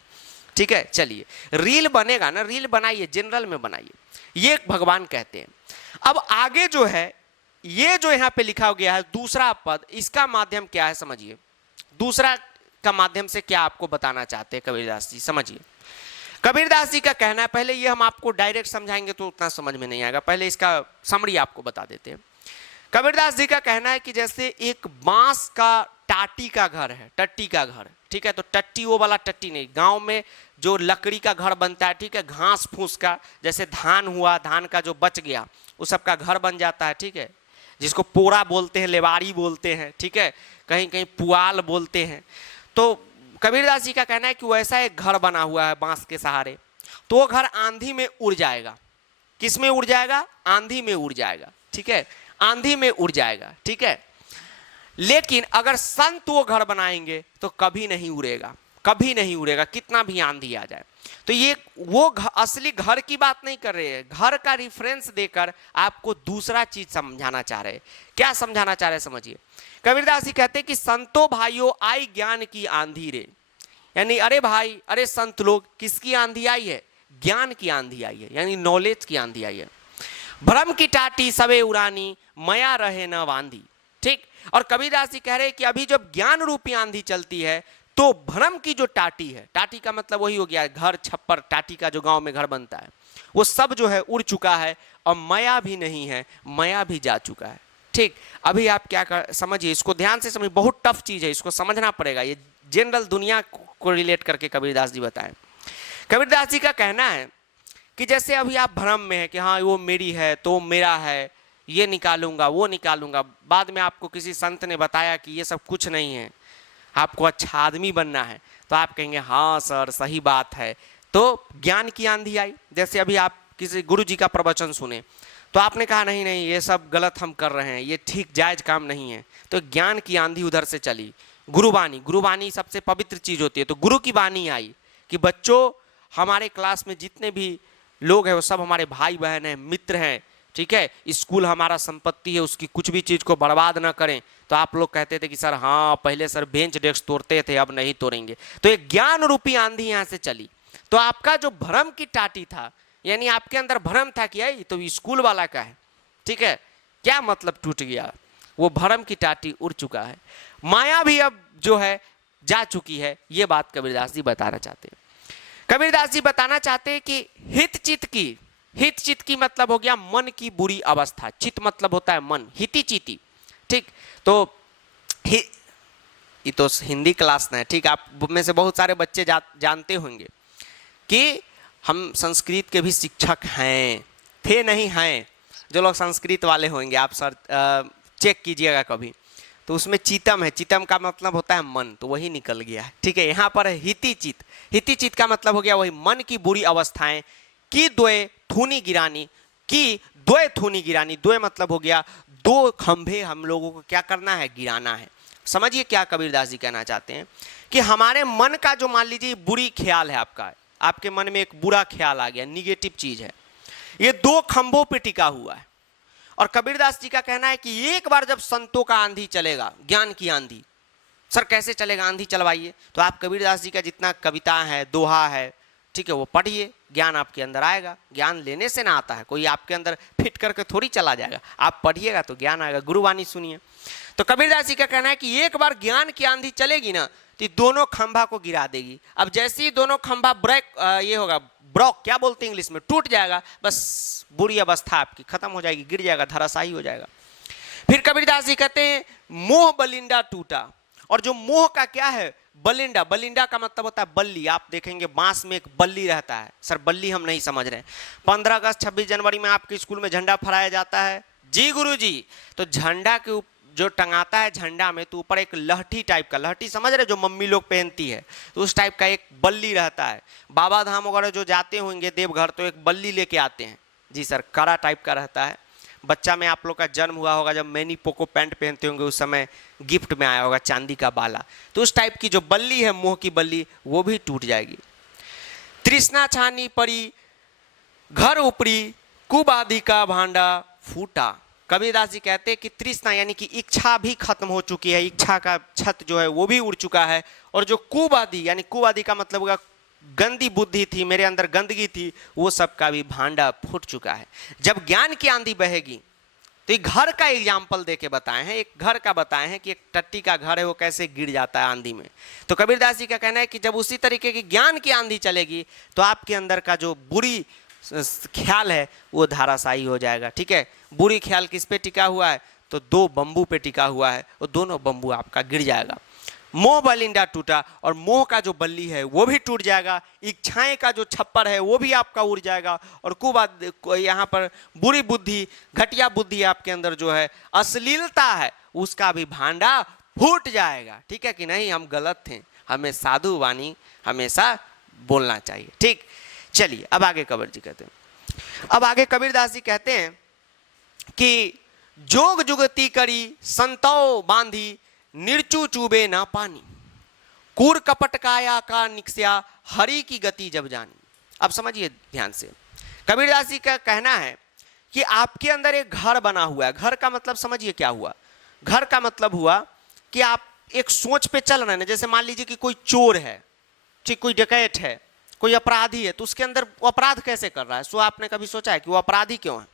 ठीक है। चलिए, रील बनेगा ना, रील बनाइए, जनरल में बनाइए, ये भगवान कहते हैं। अब आगे जो है, ये जो यहाँ पे लिखा गया है दूसरा पद, इसका माध्यम क्या है समझिए। दूसरा का माध्यम से क्या आपको बताना चाहते हैं कबीरदास जी, समझिए। कबीरदास जी का कहना है, पहले ये हम आपको डायरेक्ट समझाएंगे तो उतना समझ में नहीं आएगा, पहले इसका समरी आपको बता देते हैं। कबीरदास जी का कहना है कि जैसे एक बांस का टाटी का घर है, टट्टी का घर, ठीक है। तो टट्टी वो वाला टट्टी नहीं, गांव में जो लकड़ी का घर बनता है, ठीक है, घास फूस का, जैसे धान हुआ, धान का जो बच गया उस सबका घर बन जाता है, ठीक है, जिसको पोरा बोलते हैं, लेवारी बोलते हैं, ठीक है, कहीं कहीं पुआल बोलते हैं। तो कबीरदास जी का कहना है कि वैसा एक घर बना हुआ है बांस के सहारे, तो वो घर आंधी में उड़ जाएगा। किस में उड़ जाएगा? आंधी में उड़ जाएगा, ठीक है, आंधी में उड़ जाएगा, ठीक है। लेकिन अगर संत वो घर बनाएंगे तो कभी नहीं उड़ेगा, कभी नहीं उड़ेगा, कितना भी आंधी आ जाए। तो ये वो असली घर की बात नहीं कर रहे हैं, घर का रिफरेंस देकर आपको दूसरा चीज समझाना चाह रहे हैं। क्या समझाना चाह रहे हैं समझिए। कबीरदास जी कहते हैं कि संतो भाइयों आई ज्ञान की आंधी रे, यानी अरे भाई, अरे संत लोग, किसकी आंधी आई है? ज्ञान की आंधी आई है, यानी नॉलेज की आंधी आई है। भ्रम की टाटी सबे उड़ानी, मया रहे न बांधी, ठीक। और कबीरदास जी कह रहे हैं कि अभी जब ज्ञान रूपी आंधी चलती है तो भ्रम की जो टाटी है, टाटी का मतलब वही हो गया घर, छप्पर, टाटी का जो गांव में घर बनता है, वो सब जो है उड़ चुका है और मया भी नहीं है, मया भी जा चुका है, ठीक। अभी आप क्या कर समझिए, इसको ध्यान से समझिए, बहुत टफ चीज है, इसको समझना पड़ेगा। ये जनरल दुनिया को रिलेट करके कबीरदास जी बताएं। कबीरदास जी का कहना है कि जैसे अभी आप भ्रम में है कि हाँ वो मेरी है तो मेरा है, ये निकालूंगा वो निकालूंगा, बाद में आपको किसी संत ने बताया कि ये सब कुछ नहीं है, आपको अच्छा आदमी बनना है, तो आप कहेंगे हाँ सर सही बात है। तो ज्ञान की आंधी आई, जैसे अभी आप किसी गुरु जी का प्रवचन सुने तो आपने कहा नहीं नहीं ये सब गलत हम कर रहे हैं, ये ठीक जायज काम नहीं है, तो ज्ञान की आंधी उधर से चली। गुरुवाणी, गुरुवाणी सबसे पवित्र चीज होती है, तो गुरु की वाणी आई कि बच्चों, हमारे क्लास में जितने भी लोग हैं वो सब हमारे भाई बहन हैं, मित्र हैं, ठीक है, स्कूल हमारा संपत्ति है, उसकी कुछ भी चीज को बर्बाद ना करें। तो आप लोग कहते थे कि सर हाँ पहले सर बेंच डेस्क तोड़ते थे, अब नहीं तोड़ेंगे। तो एक ज्ञान रूपी आंधी यहाँ से चली, तो आपका जो भ्रम की टाटी था, यानी आपके अंदर भ्रम था कि ये तो स्कूल वाला का है, ठीक है, क्या मतलब टूट गया, वो भ्रम की टाटी उड़ चुका है, माया भी अब जो है जा चुकी है। ये बात कबीरदास जी बताना चाहते हैं। कबीरदास जी बताना चाहते हैं कि हित चित्त की मतलब हो गया मन की बुरी अवस्था, चित्त मतलब होता है मन, हिति चिति, ठीक। तो ये तो हिंदी क्लास ना है, ठीक। आप में से बहुत सारे बच्चे जानते होंगे कि हम संस्कृत के भी शिक्षक हैं, थे नहीं हैं। जो लोग संस्कृत वाले होंगे आप सर चेक कीजिएगा कभी, तो उसमें चितम है, चितम का मतलब होता है मन, तो वही निकल गया है, ठीक है। यहाँ पर है हिति चित, हिति चित का मतलब हो गया वही मन की बुरी अवस्थाएं। की द्वय थूनी गिरानी, की द्वय थूनी गिरानी, द्वय मतलब हो गया दो खंभे हम लोगों को क्या करना है, गिराना है। समझिए क्या कबीरदास जी कहना चाहते हैं कि हमारे मन का जो मान लीजिए बुरी ख्याल है, आपके मन में एक बुरा ख्याल आ गया, निगेटिव चीज है, ये दो खंभों पे टिका हुआ है। और कबीरदास जी का कहना है कि एक बार जब संतों का आंधी चलेगा, ज्ञान की आंधी, सर कैसे चलेगा, आंधी चलवाइए। तो आप कबीरदास जी का जितना कविता है, दोहा है, ठीक है, वो पढ़िए, ज्ञान आपके अंदर आएगा। ज्ञान लेने से ना आता है, कोई आपके अंदर फिट करके थोड़ी चला जाएगा, आप पढ़िएगा तो ज्ञान आएगा। गुरुवाणी सुनिए। तो कबीरदास जी का कहना है कि एक बार ज्ञान की आंधी चलेगी ना, तो दोनों खंभा को गिरा देगी। अब जैसे ही दोनों खंभा ब्रेक ये होगा, ब्रॉक क्या बोलते हैं इंग्लिश में, टूट जाएगा, बस बुरी अवस्था आपकी खत्म हो जाएगी, गिर जाएगा, धराशायी हो जाएगा। फिर कबीरदास जी कहते हैं मोह बलिंडा टूटा। और जो मोह का क्या है, बलिंडा, बलिंडा का मतलब होता है बल्ली। आप देखेंगे बांस में एक बल्ली रहता है, सर बल्ली हम नहीं समझ रहे। 15 अगस्त 26 जनवरी में आपके स्कूल में झंडा फहराया जाता है, जी गुरुजी। तो झंडा के जो टंगाता है झंडा में, तो ऊपर एक लहठी टाइप का, लहठी समझ रहे जो मम्मी लोग पहनती है, तो उस टाइप का एक बल्ली रहता है। बाबा धाम वगैरह जो जाते होंगे देवघर, तो एक बल्ली लेके आते हैं, जी सर, कड़ा टाइप का रहता है। बच्चा में आप लोग का जन्म हुआ होगा जब मैनी पोको पैंट पहनते होंगे, उस समय गिफ्ट में आया होगा चांदी का बाला। तो उस टाइप की जो बल्ली है, मोह की बल्ली, वो भी टूट जाएगी। तृष्णा छानी पड़ी घर ऊपरी, कुबाधी का भांडा फूटा। कबीरदास जी कहते हैं कि तृष्णा यानी कि इच्छा भी खत्म हो चुकी है, इच्छा का छत जो है वो भी उड़ चुका है। और जो कुबाधी यानी कुबाधी का मतलब होगा गंदी बुद्धि थी, मेरे अंदर गंदगी थी, वो सब का भी भांडा फूट चुका है। जब ज्ञान की आंधी बहेगी, तो एक घर का एग्जाम्पल देके बताए हैं, एक घर का बताए हैं कि एक टट्टी का घर है वो कैसे गिर जाता है आंधी में। तो कबीरदास जी का कहना है कि जब उसी तरीके की ज्ञान की आंधी चलेगी, तो आपके अंदर का जो बुरी ख्याल है वो धाराशायी हो जाएगा, ठीक है। बुरी ख्याल किस पे टिका हुआ है, तो दो बंबू पे टिका हुआ है, और दोनों बंबू आपका गिर जाएगा। मोह बलिंडा टूटा, और मोह का जो बल्ली है वो भी टूट जाएगा। इच्छाएं का जो छप्पर है वो भी आपका उड़ जाएगा। और यहाँ पर बुरी बुद्धि, घटिया बुद्धि आपके अंदर जो है, अश्लीलता है, उसका भी भांडा फूट जाएगा, ठीक है कि नहीं। हम गलत थे, हमें साधु वाणी हमेशा बोलना चाहिए, ठीक। चलिए अब आगे कबीर जी कहते हैं, अब आगे कबीरदास जी कहते हैं कि जोग जुगती करी संतो बांधी, निर्चू चूबे ना पानी, कूर कपट काया का निक्स्या, हरि की गति जब जानी। अब समझिए ध्यान से, कबीरदास जी का कहना है कि आपके अंदर एक घर बना हुआ है। घर का मतलब समझिए क्या हुआ, घर का मतलब हुआ कि आप एक सोच पे चल रहे हैं। जैसे मान लीजिए कि कोई चोर है, ठीक, कोई डकैत है, कोई अपराधी है, तो उसके अंदर वो अपराध कैसे कर रहा है, सो आपने कभी सोचा है कि वो अपराधी क्यों है,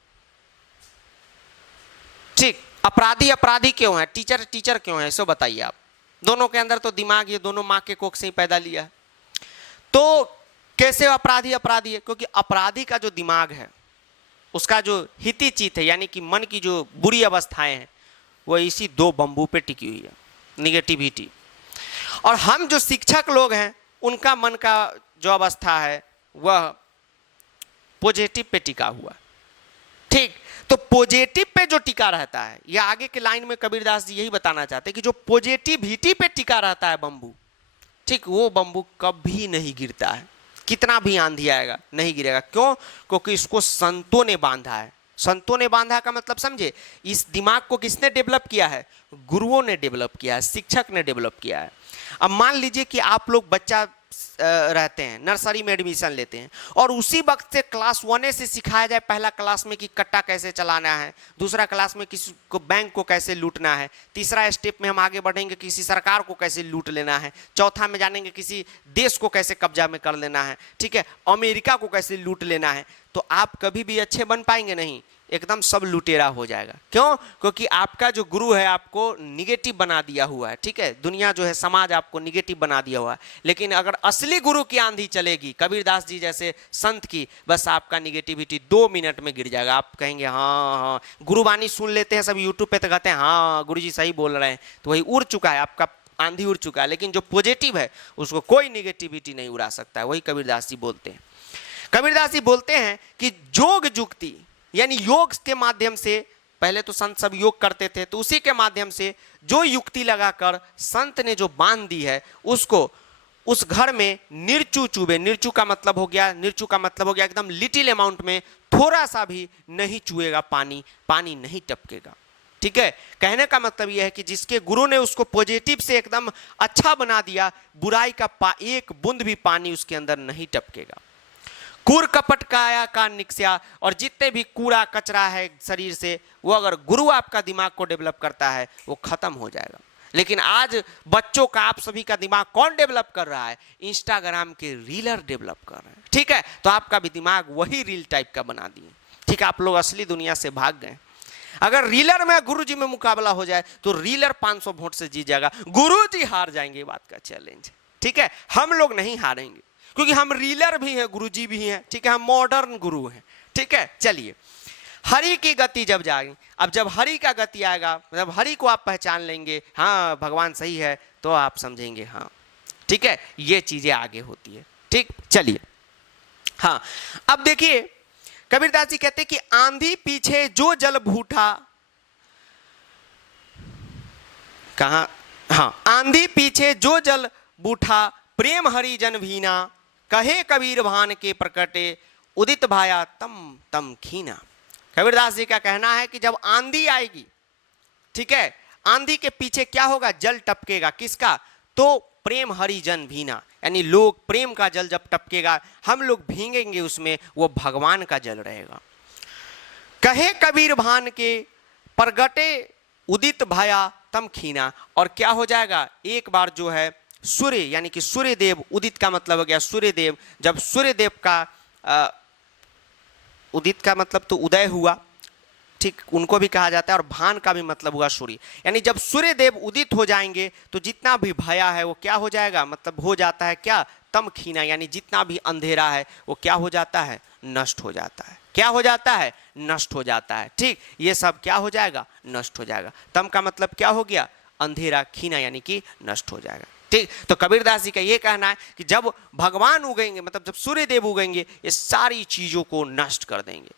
ठीक। अपराधी क्यों है, टीचर क्यों है, सो बताइए आप। दोनों के अंदर तो दिमाग, ये दोनों माँ के कोख से ही पैदा लिया है, तो कैसे अपराधी है, क्योंकि अपराधी का जो दिमाग है, उसका जो हिति चित है, यानी कि मन की जो बुरी अवस्थाएं हैं, वो इसी दो बंबू पे टिकी हुई है, निगेटिविटी। और हम जो शिक्षक लोग हैं, उनका मन का जो अवस्था है वह पॉजिटिव पे टिका हुआ, ठीक। तो पॉजिटिव पे जो टिका रहता है, या आगे के लाइन में कबीरदास जी यही बताना चाहते हैं कि जो पॉजिटिविटी पे टिका रहता है बंबू, ठीक, वो बंबू कभी नहीं गिरता है, कितना भी आंधी आएगा नहीं गिरेगा। क्यों, क्योंकि इसको संतों ने बांधा है। संतों ने बांधा का मतलब समझे, इस दिमाग को किसने डेवलप किया है, गुरुओं ने डेवलप किया है, शिक्षक ने डेवलप किया है। अब मान लीजिए कि आप लोग बच्चा रहते हैं, नर्सरी में एडमिशन लेते हैं, और उसी वक्त से क्लास 1 से सिखाया जाए पहला क्लास में कि कट्टा कैसे चलाना है, दूसरा क्लास में किसी को बैंक को कैसे लूटना है, तीसरा स्टेप में हम आगे बढ़ेंगे किसी सरकार को कैसे लूट लेना है, चौथा में जानेंगे किसी देश को कैसे कब्जा में कर लेना है, ठीक है, अमेरिका को कैसे लूट लेना है। तो आप कभी भी अच्छे बन पाएंगे नहीं, एकदम सब लुटेरा हो जाएगा। क्यों, क्योंकि आपका जो गुरु है आपको निगेटिव बना दिया हुआ है, ठीक है, दुनिया जो है, समाज आपको निगेटिव बना दिया हुआ है। लेकिन अगर असली गुरु की आंधी चलेगी, कबीरदास जी जैसे संत की, बस आपका निगेटिविटी 2 मिनट में गिर जाएगा। आप कहेंगे हाँ, गुरुवाणी सुन लेते हैं सब यूट्यूब पे, तो कहते हैं हाँ गुरु जी सही बोल रहे हैं, तो वही उड़ चुका है, आपका आंधी उड़ चुका है, लेकिन जो पॉजिटिव है उसको कोई निगेटिविटी नहीं उड़ा सकता है। वही कबीरदास जी बोलते हैं। कबीरदास जी बोलते हैं कि योग जुक्ति यानी योग के माध्यम से, पहले तो संत सब योग करते थे, तो उसी के माध्यम से जो युक्ति लगाकर संत ने जो बांध दी है उसको उस घर में निर्चु चुबे, निर्चु का मतलब हो गया, निर्चु का मतलब हो गया एकदम लिटिल अमाउंट में, थोड़ा सा भी नहीं चुएगा पानी, पानी नहीं टपकेगा। ठीक है, कहने का मतलब यह है कि जिसके गुरु ने उसको पॉजिटिव से एकदम अच्छा बना दिया, बुराई का एक बूंद भी पानी उसके अंदर नहीं टपकेगा। कूर कपट काया का निक्स्या, और जितने भी कूड़ा कचरा है शरीर से, वो अगर गुरु आपका दिमाग को डेवलप करता है वो खत्म हो जाएगा। लेकिन आज बच्चों का, आप सभी का दिमाग कौन डेवलप कर रहा है? इंस्टाग्राम के रीलर डेवलप कर रहे हैं। ठीक है, तो आपका भी दिमाग वही रील टाइप का बना दिए। ठीक है, आप लोग असली दुनिया से भाग गए। अगर रीलर में गुरुजी में मुकाबला हो जाए तो रीलर 500 वोट से जीत जाएगा, गुरुजी हार जाएंगे, बात का चैलेंज। ठीक है, हम लोग नहीं हारेंगे क्योंकि हम रीलर भी हैं, गुरुजी भी हैं। ठीक है, हम मॉडर्न गुरु हैं। ठीक है, चलिए, हरि की गति जब जाएगी, अब जब हरि का गति आएगा, जब हरि को आप पहचान लेंगे, हाँ भगवान सही है, तो आप समझेंगे हाँ। ठीक है, ये चीजें आगे होती है। ठीक, चलिए, हाँ अब देखिए कबीरदास जी कहते कि आंधी पीछे जो जल भूठा, कहा, हाँ, आंधी पीछे जो जल बूठा, प्रेम हरि जन भीना, कहे कबीर भान के प्रकटे, उदित भाया तम तम खीना। कबीरदास जी का कहना है कि जब आंधी आएगी, ठीक है, आंधी के पीछे क्या होगा? जल टपकेगा। किसका? तो प्रेम हरि जन भीना, यानी लोग, प्रेम का जल जब टपकेगा, हम लोग भींगेंगे उसमें, वो भगवान का जल रहेगा। कहे कबीर भान के प्रगटे, उदित भाया तम खीना, और क्या हो जाएगा? एक बार जो है सूर्य, यानी कि सूर्य देव, उदित का मतलब हो गया सूर्य देव, जब सूर्य देव का उदित का मतलब तो उदय हुआ, ठीक, उनको भी कहा जाता है, और भान का भी मतलब हुआ सूर्य, यानी जब सूर्य देव उदित हो जाएंगे तो जितना भी भया है वो क्या हो जाएगा? मतलब हो जाता है क्या? तम खीना, यानी जितना भी अंधेरा है वो क्या हो जाता है? नष्ट हो जाता है। क्या हो जाता है? नष्ट हो जाता है। ठीक, ये सब क्या हो जाएगा? नष्ट हो जाएगा। तम का मतलब क्या हो गया? अंधेरा, खीना यानी कि नष्ट हो जाएगा। ठीक, तो कबीरदास जी का ये कहना है कि जब भगवान उगेंगे, मतलब जब सूर्य देव उगेंगे, ये सारी चीजों को नष्ट कर देंगे।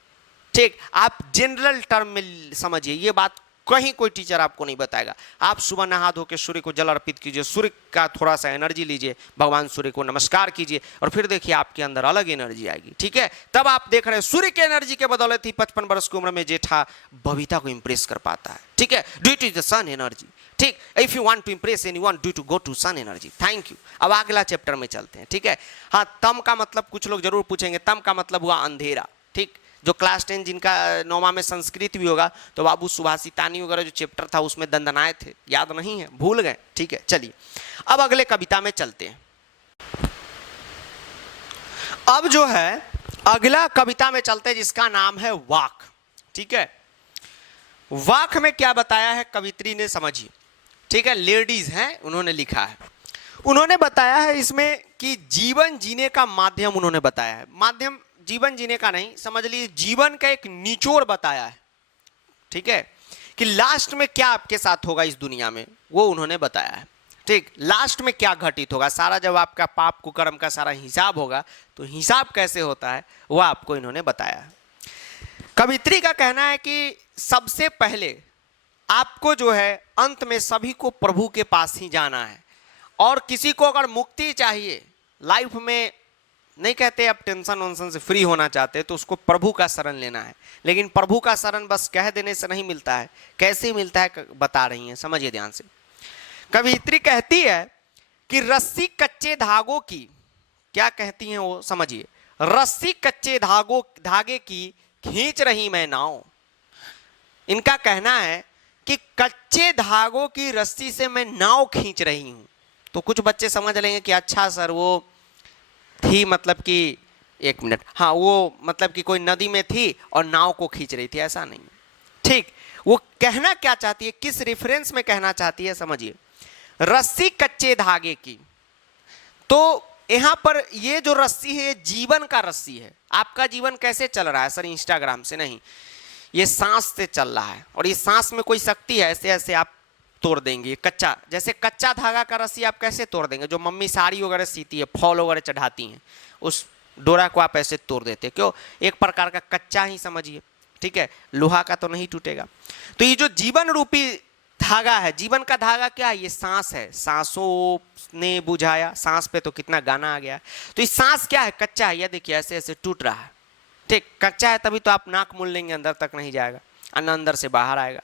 ठीक, आप जनरल टर्म में समझिए, ये बात कहीं कोई टीचर आपको नहीं बताएगा। आप सुबह नहा धो के सूर्य को जल अर्पित कीजिए, सूर्य का थोड़ा सा एनर्जी लीजिए, भगवान सूर्य को नमस्कार कीजिए, और फिर देखिए आपके अंदर अलग एनर्जी आएगी। ठीक है, तब आप देख रहे हैं सूर्य की एनर्जी के बदौलत ही 55 वर्ष की उम्र में जेठा बबीता को इंप्रेस कर पाता है। ठीक है, due to the sun energy. ठीक, if you want to impress anyone, due to go to sun energy. Thank you. अब अगला चैप्टर में चलते हैं। ठीक है, हाँ, तम का मतलब कुछ लोग जरूर पूछेंगे, तम का मतलब हुआ अंधेरा। ठीक, जो क्लास 10 जिनका 9वां में संस्कृत भी होगा, तो बाबू सुभाषितानी वगैरह जो चैप्टर था उसमें दंदनाए थे, याद नहीं है, भूल गए। ठीक है, चलिए अब अगले कविता में चलते हैं। अब जो है अगला कविता में चलते हैं जिसका नाम है वाक। ठीक है, वाक में क्या बताया है कवित्री ने, समझिए। ठीक है, लेडीज हैं, उन्होंने लिखा है, उन्होंने बताया है इसमें कि जीवन जीने का माध्यम उन्होंने बताया है। माध्यम जीवन जीने का नहीं, समझ लीजिए जीवन का एक निचोड़ बताया है। ठीक है, कि लास्ट में क्या आपके साथ होगा इस दुनिया में, वो उन्होंने बताया है। ठीक, लास्ट में क्या घटित होगा, सारा जब आपका पाप कुकर्म का सारा हिसाब होगा तो हिसाब कैसे होता है वो आपको इन्होंने बताया है। कवित्री का कहना है कि सबसे पहले आपको जो है अंत में सभी को प्रभु के पास ही जाना है, और किसी को अगर मुक्ति चाहिए लाइफ में, नहीं कहते आप टेंशन वंशन से फ्री होना चाहते तो उसको प्रभु का शरण लेना है। लेकिन प्रभु का शरण बस कह देने से नहीं मिलता है, कैसे मिलता है बता रही हैं, समझिए ध्यान से। कवित्री कहती है कि रस्सी कच्चे धागों की, क्या कहती हैं वो समझिए, रस्सी कच्चे धागे की खींच रही मैं नाव। इनका कहना है कि कच्चे धागों की रस्सी से मैं नाव खींच रही हूं। तो कुछ बच्चे समझ लेंगे कि अच्छा सर वो थी, मतलब कि एक मिनट, हाँ वो मतलब कि कोई नदी में थी और नाव को खींच रही थी, ऐसा नहीं। ठीक, वो कहना क्या चाहती है, किस रेफरेंस में कहना चाहती है, समझिए। रस्सी कच्चे धागे की, तो यहां पर ये जो रस्सी है ये जीवन का रस्सी है। आपका जीवन कैसे चल रहा है सर? इंस्टाग्राम से नहीं, ये सांस से चल रहा है, और ये सांस में कोई शक्ति है, ऐसे ऐसे आप तोड़ देंगे। कच्चा, जैसे कच्चा धागा का रस्सी आप कैसे तोड़ देंगे, जो मम्मी साड़ी वगैरह सीती है, फॉल वगैरह चढ़ाती हैं, उस डोरा को आप ऐसे तोड़ देते हैं। क्यों? एक प्रकार का कच्चा ही समझिए, ठीक है, लोहा का तो नहीं टूटेगा। तो ये जो जीवन रूपी धागा है, जीवन का धागा क्या है? ये सांस है। सांसों ने बुझाया, सांस पे तो कितना गाना आ गया। तो ये सांस क्या है? कच्चा है। यह देखिए ऐसे ऐसे टूट रहा है, ठीक, कच्चा है, तभी तो आप नाक मूल लेंगे, अंदर तक नहीं जाएगा, अन्न अंदर से बाहर आएगा।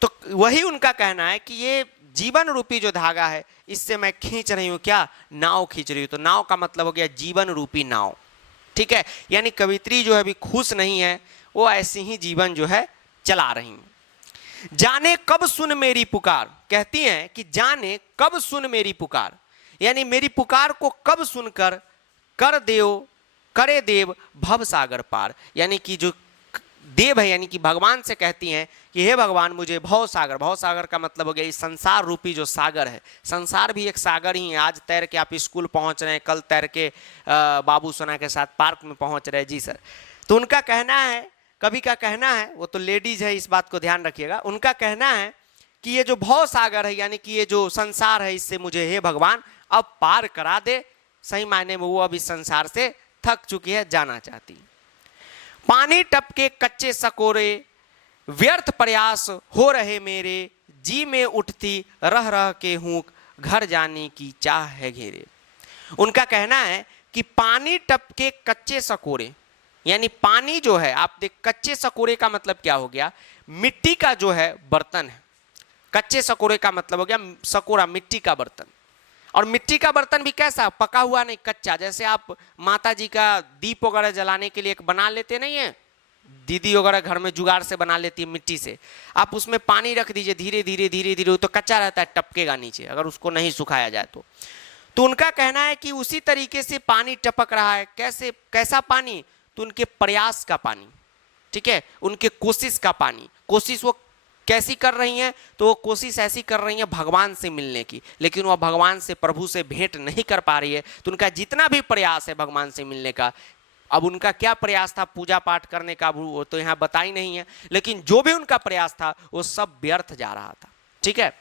तो वही उनका कहना है कि ये जीवन रूपी जो धागा है, इससे मैं खींच रही हूं, क्या? नाव खींच रही हूं। तो नाव का मतलब हो गया जीवन रूपी नाव, ठीक है। यानी कवित्री जो है अभी खुश नहीं है, वो ऐसे ही जीवन जो है चला रही हैं। जाने कब सुन मेरी पुकार, कहती हैं कि जाने कब सुन मेरी पुकार, यानी मेरी पुकार को कब सुनकर कर देव करे देव भव सागर पार। यानी कि जो देव है, यानी कि भगवान से कहती हैं कि हे भगवान, मुझे भव सागर, भव सागर का मतलब हो गया इस संसार रूपी जो सागर है। संसार भी एक सागर ही है। आज तैर के आप स्कूल पहुंच रहे हैं, कल तैर के बाबू सोना के साथ पार्क में पहुंच रहे हैं। जी सर। तो उनका कहना है, कवि का कहना है, वो तो लेडीज है, इस बात को ध्यान रखिएगा, उनका कहना है कि ये जो भव सागर है, यानी कि ये जो संसार है, इससे मुझे हे भगवान अब पार करा दे। सही मायने में वो अब इस संसार से थक चुकी है, जाना चाहती। पानी टपके कच्चे सकोरे, व्यर्थ प्रयास हो रहे मेरे, जी में उठती रह रह के हूँ, घर जाने की चाह है घेरे। उनका कहना है कि पानी टपके कच्चे सकोरे, यानी पानी जो है, आप देख, कच्चे सकोरे का मतलब क्या हो गया? मिट्टी का जो है बर्तन है। कच्चे सकोरे का मतलब हो गया सकोरा, मिट्टी का बर्तन। और मिट्टी का बर्तन भी कैसा? पका हुआ नहीं, कच्चा। जैसे आप माता जी का दीप वगैरह जलाने के लिए एक बना लेते नहीं है, दीदी वगैरह घर में जुगाड़ से बना लेती है मिट्टी से, आप उसमें पानी रख दीजिए, धीरे धीरे धीरे धीरे, तो कच्चा रहता है, टपकेगा नीचे अगर उसको नहीं सुखाया जाए तो उनका कहना है कि उसी तरीके से पानी टपक रहा है। कैसे? कैसा पानी? तो उनके प्रयास का पानी, ठीक है, उनके कोशिश का पानी। कोशिश वो कैसी कर रही हैं? तो वो कोशिश ऐसी कर रही हैं भगवान से मिलने की, लेकिन वह भगवान से, प्रभु से भेंट नहीं कर पा रही है। तो उनका जितना भी प्रयास है भगवान से मिलने का, अब उनका क्या प्रयास था पूजा पाठ करने का, वो तो यहाँ बता ही नहीं है, लेकिन जो भी उनका प्रयास था वो सब व्यर्थ जा रहा था, ठीक है।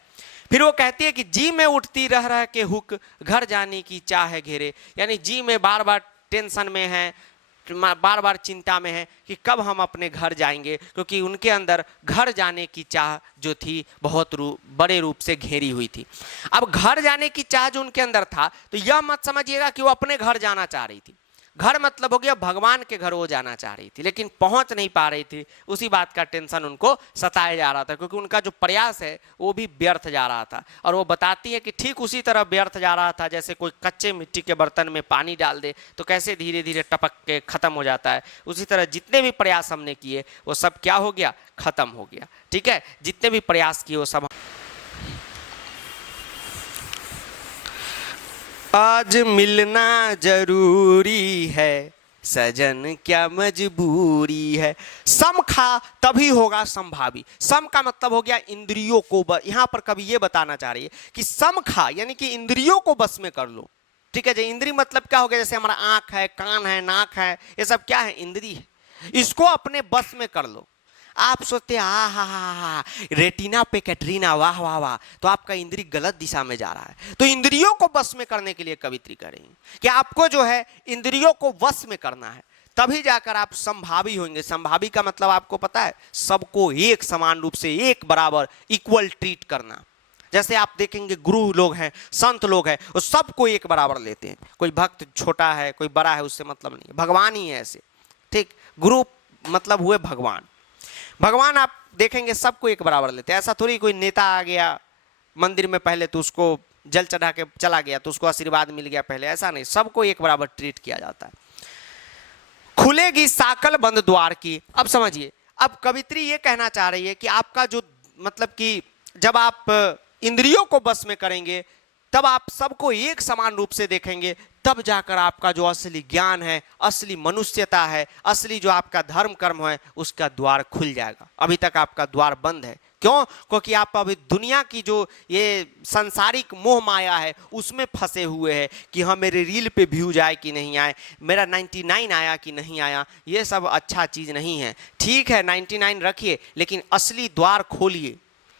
फिर वो कहती है कि जी में उठती रह रह के हुक, घर जाने की चाह घेरे, यानी जी में बार बार टेंशन में है, बार बार चिंता में है कि कब हम अपने घर जाएंगे, क्योंकि उनके अंदर घर जाने की चाह जो थी बहुत बड़े रूप से घेरी हुई थी। अब घर जाने की चाह जो उनके अंदर था, तो यह मत समझिएगा कि वो अपने घर जाना चाह रही थी। घर मतलब हो गया भगवान के घर वो जाना चाह रही थी, लेकिन पहुंच नहीं पा रही थी। उसी बात का टेंशन उनको सताया जा रहा था, क्योंकि उनका जो प्रयास है वो भी व्यर्थ जा रहा था। और वो बताती है कि ठीक उसी तरह व्यर्थ जा रहा था जैसे कोई कच्चे मिट्टी के बर्तन में पानी डाल दे तो कैसे धीरे धीरे टपक के खत्म हो जाता है, उसी तरह जितने भी प्रयास हमने किए वो सब क्या हो गया? खत्म हो गया, ठीक है। जितने भी प्रयास किए वो सब। आज मिलना जरूरी है, सजन क्या मजबूरी है। सम खा तभी होगा संभावी। सम का मतलब हो गया इंद्रियों को, यहां पर कभी ये बताना चाह रही है कि सम खा यानी कि इंद्रियों को बस में कर लो, ठीक है। जो इंद्री मतलब क्या हो गया? जैसे हमारा आंख है, कान है, नाक है, ये सब क्या है? इंद्री है। इसको अपने बस में कर लो। आप सोचते आ हा रेटिना पे कैटरीना, वाह वाह वाह, तो आपका इंद्री गलत दिशा में जा रहा है। तो इंद्रियों को वश में करने के लिए कवित्री करेंगे कि आपको जो है इंद्रियों को वश में करना है, तभी जाकर आप संभावी होंगे। संभावी का मतलब आपको पता है? सबको एक समान रूप से, एक बराबर, इक्वल ट्रीट करना। जैसे आप देखेंगे गुरु लोग हैं, संत लोग हैं, वो सबको एक बराबर लेते हैं। कोई भक्त छोटा है, कोई बड़ा है, उससे मतलब नहीं है। भगवान ही है ऐसे, ठीक। गुरु मतलब हुए भगवान। भगवान आप देखेंगे सबको एक बराबर लेते हैं। ऐसा थोड़ी कोई नेता आ गया मंदिर में पहले तो उसको जल चढ़ा के चला गया तो उसको आशीर्वाद मिल गया पहले, ऐसा नहीं। सबको एक बराबर ट्रीट किया जाता है। खुलेगी साकल बंद द्वार की। अब समझिए, अब कवित्री ये कहना चाह रही है कि आपका जो मतलब कि जब आप इंद्रियों को बस में करेंगे तब आप सबको एक समान रूप से देखेंगे, तब जाकर आपका जो असली ज्ञान है, असली मनुष्यता है, असली जो आपका धर्म कर्म है, उसका द्वार खुल जाएगा। अभी तक आपका द्वार बंद है। क्यों? क्योंकि आप अभी दुनिया की जो ये सांसारिक मोह माया है उसमें फंसे हुए हैं कि हाँ मेरे रील पे व्यूज आए कि नहीं आए, मेरा 99 आया कि नहीं आया। ये सब अच्छा चीज़ नहीं है। ठीक है 99 रखिए, लेकिन असली द्वार खोलिए।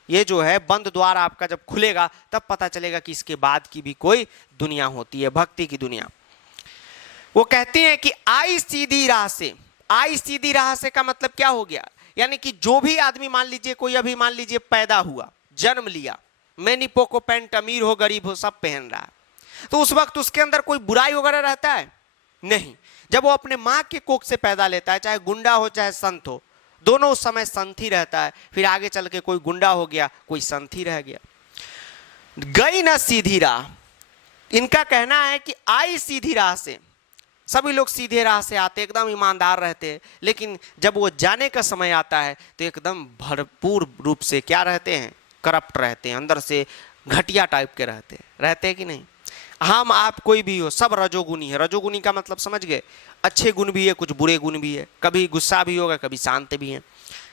ये जो है बंद द्वार आपका जब खुलेगा तब पता चलेगा कि इसके बाद की भी कोई दुनिया होती है, भक्ति की दुनिया। वो कहती हैं कि आई सीधी राह से। आई सीधी राह से का मतलब क्या हो गया, यानी कि जो भी आदमी, मान लीजिए कोई अभी मान लीजिए पैदा हुआ, जन्म लिया, मैनिपो को पैंट, अमीर हो गरीब हो सब पहन रहा है, तो उस वक्त उसके अंदर कोई बुराई वगैरह रहता है नहीं। जब वो अपने माँ के कोख से पैदा लेता है, चाहे गुंडा हो चाहे संत हो, दोनों उस समय संत ही रहता है। फिर आगे चल के कोई गुंडा हो गया, कोई संत ही रह गया। गई ना सीधी राह, इनका कहना है कि आई सीधी राह से। सभी लोग सीधे राह से आते, एकदम ईमानदार रहते, लेकिन जब वो जाने का समय आता है तो एकदम भरपूर रूप से क्या रहते हैं, करप्ट रहते हैं, अंदर से घटिया टाइप के रहते हैं कि नहीं। हम आप कोई भी हो, सब रजोगुनी है। रजोगुनी का मतलब समझ गए, अच्छे गुण भी है, कुछ बुरे गुण भी है, कभी गुस्सा भी होगा, कभी शांत भी है,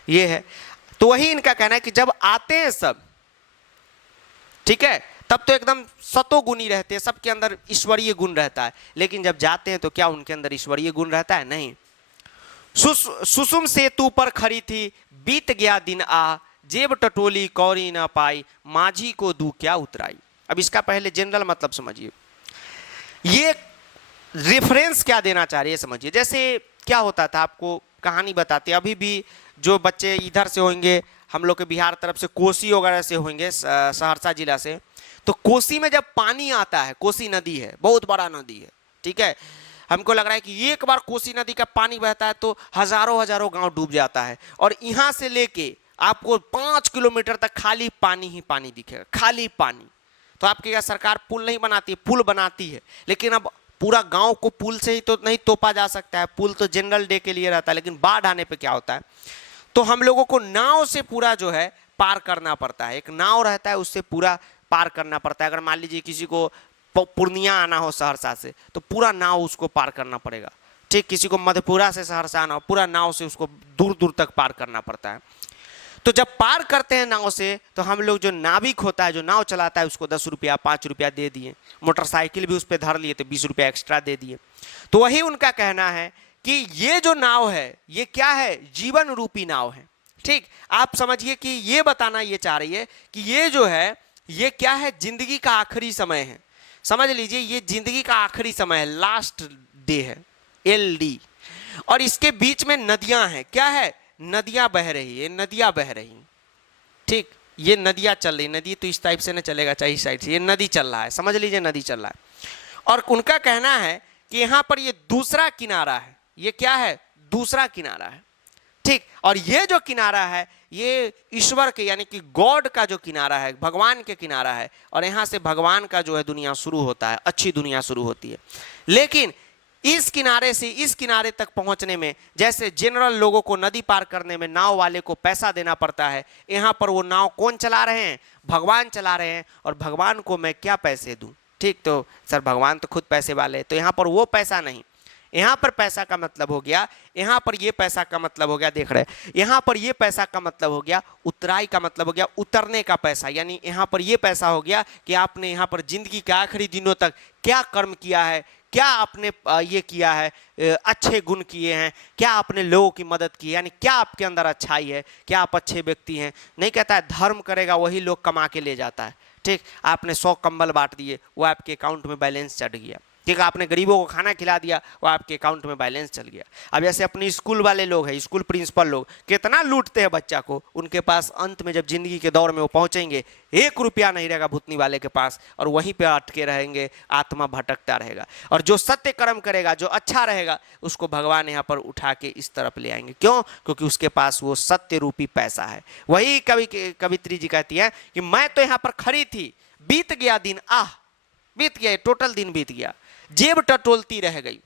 ये है। तो वही इनका कहना है कि जब आते हैं सब, ठीक है, तब तो एकदम सतोगुणी रहते हैं, सबके अंदर ईश्वरीय गुण रहता है, लेकिन जब जाते हैं तो क्या उनके अंदर ईश्वरीय गुण रहता है, नहीं। सुसुम सेतु पर खड़ी थी, बीत गया दिन आ, जेब टटोली कौड़ी ना पाई, माझी को दू क्या उतराई। अब इसका पहले जनरल मतलब समझिए, ये रेफरेंस क्या देना चाह रही है समझिए। जैसे क्या होता था, आपको कहानी बताते, अभी भी जो बच्चे इधर से होंगे, हम लोग के बिहार तरफ से, कोसी वगैरह से होंगे, सहरसा जिला से, तो कोसी में जब पानी आता है, कोसी नदी है, बहुत बड़ा नदी है, ठीक है, हमको लग रहा है कि एक बार कोसी नदी का पानी बहता है तो हजारों हजारों गांव डूब जाता है, और यहाँ से लेके आपको 5 किलोमीटर तक खाली पानी ही पानी दिखेगा, खाली पानी। तो आपके यहाँ सरकार पुल नहीं बनाती है, पुल बनाती है, लेकिन अब पूरा गांव को पुल से ही तो नहीं तोपा जा सकता है, पुल तो जनरल डे के लिए रहता है, लेकिन बाढ़ आने पे क्या होता है, तो हम लोगों को नाव से पूरा जो है पार करना पड़ता है। एक नाव रहता है, उससे पूरा पार करना पड़ता है। अगर मान लीजिए किसी को पूर्णिया आना हो सहरसा से, तो पूरा नाव उसको पार करना पड़ेगा, ठीक। किसी को मधेपुरा से सहरसा आना हो, पूरा नाव से उसको दूर दूर तक पार करना पड़ता है। तो जब पार करते हैं नाव से, तो हम लोग, जो नाविक होता है, जो नाव चलाता है, उसको 10 रुपया 5 रुपया दे दिए, मोटरसाइकिल भी उस पर धर लिए तो 20 रुपया एक्स्ट्रा दे दिए। तो वही उनका कहना है कि ये जो नाव है, ये क्या है, जीवन रूपी नाव है, ठीक। आप समझिए कि ये बताना ये चाह रही है कि ये जो है, ये क्या है, जिंदगी का आखिरी समय है। समझ लीजिए ये जिंदगी का आखिरी समय है, लास्ट डे है, LD। और इसके बीच में नदियां हैं, क्या है, नदियां बह रही है, नदियां बह रही, ठीक। ये नदियां चल रही, नदी तो इस टाइप से ना चलेगा, चाहिए इस साइड से, ये नदी चल रहा है, समझ लीजिए नदी चल रहा है। और उनका कहना है कि यहाँ पर ये दूसरा किनारा है, ये क्या है, दूसरा किनारा है, ठीक। और ये जो किनारा है, ये ईश्वर के, यानी कि गॉड का जो किनारा है, भगवान के किनारा है, और यहाँ से भगवान का जो है दुनिया शुरू होता है, अच्छी दुनिया शुरू होती है। लेकिन इस किनारे से इस किनारे तक पहुंचने में, जैसे जनरल लोगों को नदी पार करने में नाव वाले को पैसा देना पड़ता है, यहाँ पर वो नाव कौन चला रहे हैं, भगवान चला रहे हैं, और भगवान को मैं क्या पैसे दूं, ठीक। तो सर भगवान तो खुद पैसे वाले, तो यहाँ पर वो पैसा नहीं, यहाँ पर पैसा का मतलब हो गया, यहाँ पर ये पैसा का मतलब हो गया, देख रहे हैं, यहाँ पर ये पैसा का मतलब हो गया, उतराई का मतलब हो गया उतरने का पैसा। यानी यहाँ पर ये पैसा हो गया कि आपने यहाँ पर जिंदगी के आखिरी दिनों तक क्या कर्म किया है, क्या आपने ये किया है, अच्छे गुण किए हैं, क्या आपने लोगों की मदद की है, यानी क्या आपके अंदर अच्छाई है, क्या आप अच्छे व्यक्ति हैं। नहीं कहता है धर्म करेगा वही लोग कमा के ले जाता है, ठीक। आपने 100 कंबल बांट दिए, वो आपके अकाउंट में बैलेंस चढ़ गया, ठीक। आपने गरीबों को खाना खिला दिया, वो आपके अकाउंट में बैलेंस चल गया। अब जैसे अपने स्कूल वाले लोग हैं, स्कूल प्रिंसिपल लोग कितना लूटते हैं बच्चा को, उनके पास अंत में जब जिंदगी के दौर में वो पहुंचेंगे, 1 रुपया नहीं रहेगा भूतनी वाले के पास, और वहीं पे अटके रहेंगे, आत्मा भटकता रहेगा। और जो सत्य कर्म करेगा, जो अच्छा रहेगा, उसको भगवान यहाँ पर उठा के इस तरफ ले आएंगे। क्यों? क्योंकि उसके पास वो सत्य रूपी पैसा है। वही कवित्री जी कहती है कि मैं तो यहाँ पर खड़ी थी, बीत गया दिन, बीत गया, टोटल दिन बीत गया, जेब टटोलती रह गई,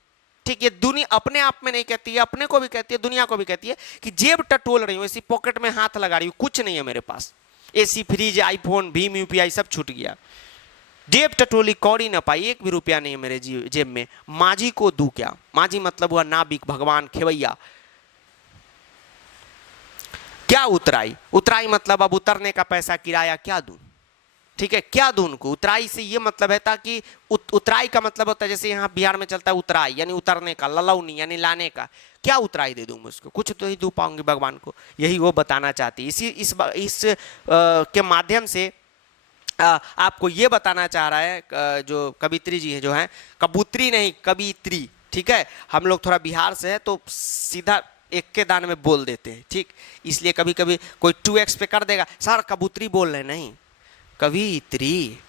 ठीक। ये दुनिया अपने आप में नहीं कहती है, अपने को भी कहती है, दुनिया को भी कहती है कि जेब टटोल रही हूँ, इसी पॉकेट में हाथ लगा रही हूँ, कुछ नहीं है मेरे पास, AC, fridge, iPhone, Bhim UPI सब छूट गया, जेब टटोली कौड़ी न पाई, 1 भी रुपया नहीं है मेरे जेब में, माझी को दू क्या। माझी मतलब हुआ नाबिक, भगवान, खेवैया। क्या उतराई, उतराई मतलब अब उतरने का पैसा, किराया क्या दूं, ठीक है, क्या दूं उनको? उतराई से ये मतलब है ताकि उतराई का मतलब होता है जैसे यहाँ बिहार में चलता है उतराई यानी उतरने का, ललौनी यानी लाने का। क्या उतराई दे दूं मैं उसको? कुछ तो ही दू पाऊंगी भगवान को, यही वो बताना चाहती। इस के माध्यम से आपको ये बताना चाह रहा है जो कवित्री जी है, जो है कबूतरी नहीं कवित्री, ठीक है। हम लोग थोड़ा बिहार से है तो सीधा एक के दान में बोल देते हैं, ठीक। इसलिए कभी कभी कोई 2x पे कर देगा, सर कबूतरी बोल रहे, नहीं कवित्री।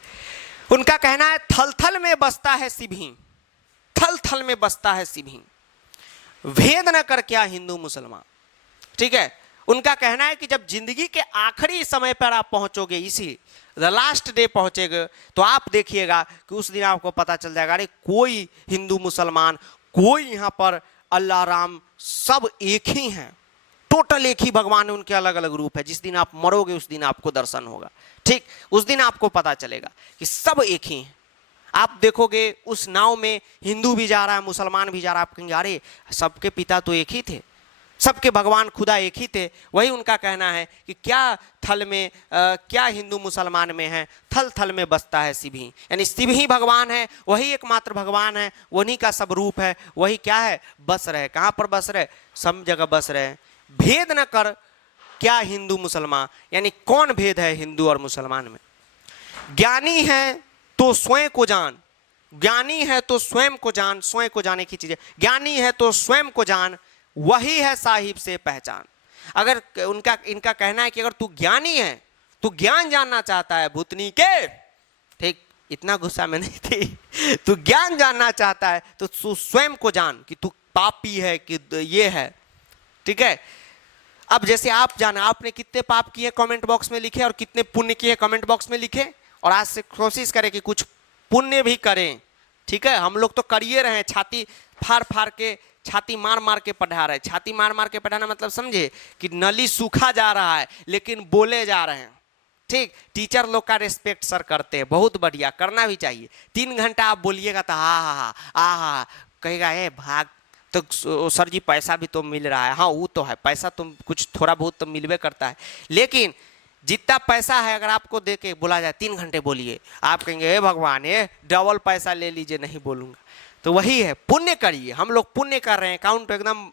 उनका कहना है थल थल में बसता है सिभी, थल थल में बसता है सिभी, भेद न कर क्या हिंदू मुसलमान, ठीक है। उनका कहना है कि जब जिंदगी के आखिरी समय पर आप पहुंचोगे, इसी द लास्ट डे पहुंचेगा, तो आप देखिएगा कि उस दिन आपको पता चल जाएगा अरे कोई हिंदू मुसलमान, कोई यहाँ पर अल्लाह राम सब एक ही हैं, टोटल एक ही भगवान है, उनके अलग अलग रूप है। जिस दिन आप मरोगे उस दिन आपको दर्शन होगा, ठीक। उस दिन आपको पता चलेगा कि सब एक ही हैं। आप देखोगे उस नाव में हिंदू भी जा रहा है, मुसलमान भी जा रहा है, आप कहेंगे अरे सबके पिता तो एक ही थे, सबके भगवान खुदा एक ही थे। वही उनका कहना है कि क्या थल में क्या हिंदू मुसलमान में है, थल थल में बसता है शिव ही, यानी शिव ही भगवान है, वही एकमात्र भगवान है, वही का सब रूप है, वही क्या है बस रहे। कहाँ पर बस रहे? सब जगह बस रहे। भेद न कर क्या हिंदू मुसलमान, यानी कौन भेद है हिंदू और मुसलमान में? ज्ञानी है तो स्वयं को जान, ज्ञानी है तो स्वयं को जान, स्वयं को जाने की चीजें, ज्ञानी है तो स्वयं को जान, वही है साहिब से पहचान। अगर इनका कहना है कि अगर तू ज्ञानी है, तू ज्ञान जानना चाहता है भूतनी के, ठीक, इतना गुस्सा में नहीं थी, तू ज्ञान जानना चाहता है तो तू स्वयं को जान कि तू पापी है कि ये है, ठीक है। अब जैसे आप जाना, आपने कितने पाप किए कमेंट बॉक्स में लिखे और कितने पुण्य किए कमेंट बॉक्स में लिखे, और आज से कोशिश करें कि कुछ पुण्य भी करें, ठीक है। हम लोग तो करिए रहे, छाती फाड़ फाड़ के, छाती मार मार के पढ़ा रहे। छाती मार मार के पढ़ाना मतलब समझे कि नली सूखा जा रहा है लेकिन बोले जा रहे हैं, ठीक। टीचर लोग का रिस्पेक्ट सर करते हैं, बहुत बढ़िया, करना भी चाहिए। 3 घंटा आप बोलिएगा तो हा कहेगा ए भाग, तो सर जी पैसा भी तो मिल रहा है, हाँ वो तो है, पैसा तो कुछ थोड़ा बहुत तो मिलवे करता है, लेकिन जितना पैसा है अगर आपको दे के बोला जाए 3 घंटे बोलिए, आप कहेंगे हे भगवान ये डबल पैसा ले लीजिए, नहीं बोलूंगा। तो वही है, पुण्य करिए। हम लोग पुण्य कर रहे हैं, अकाउंट एकदम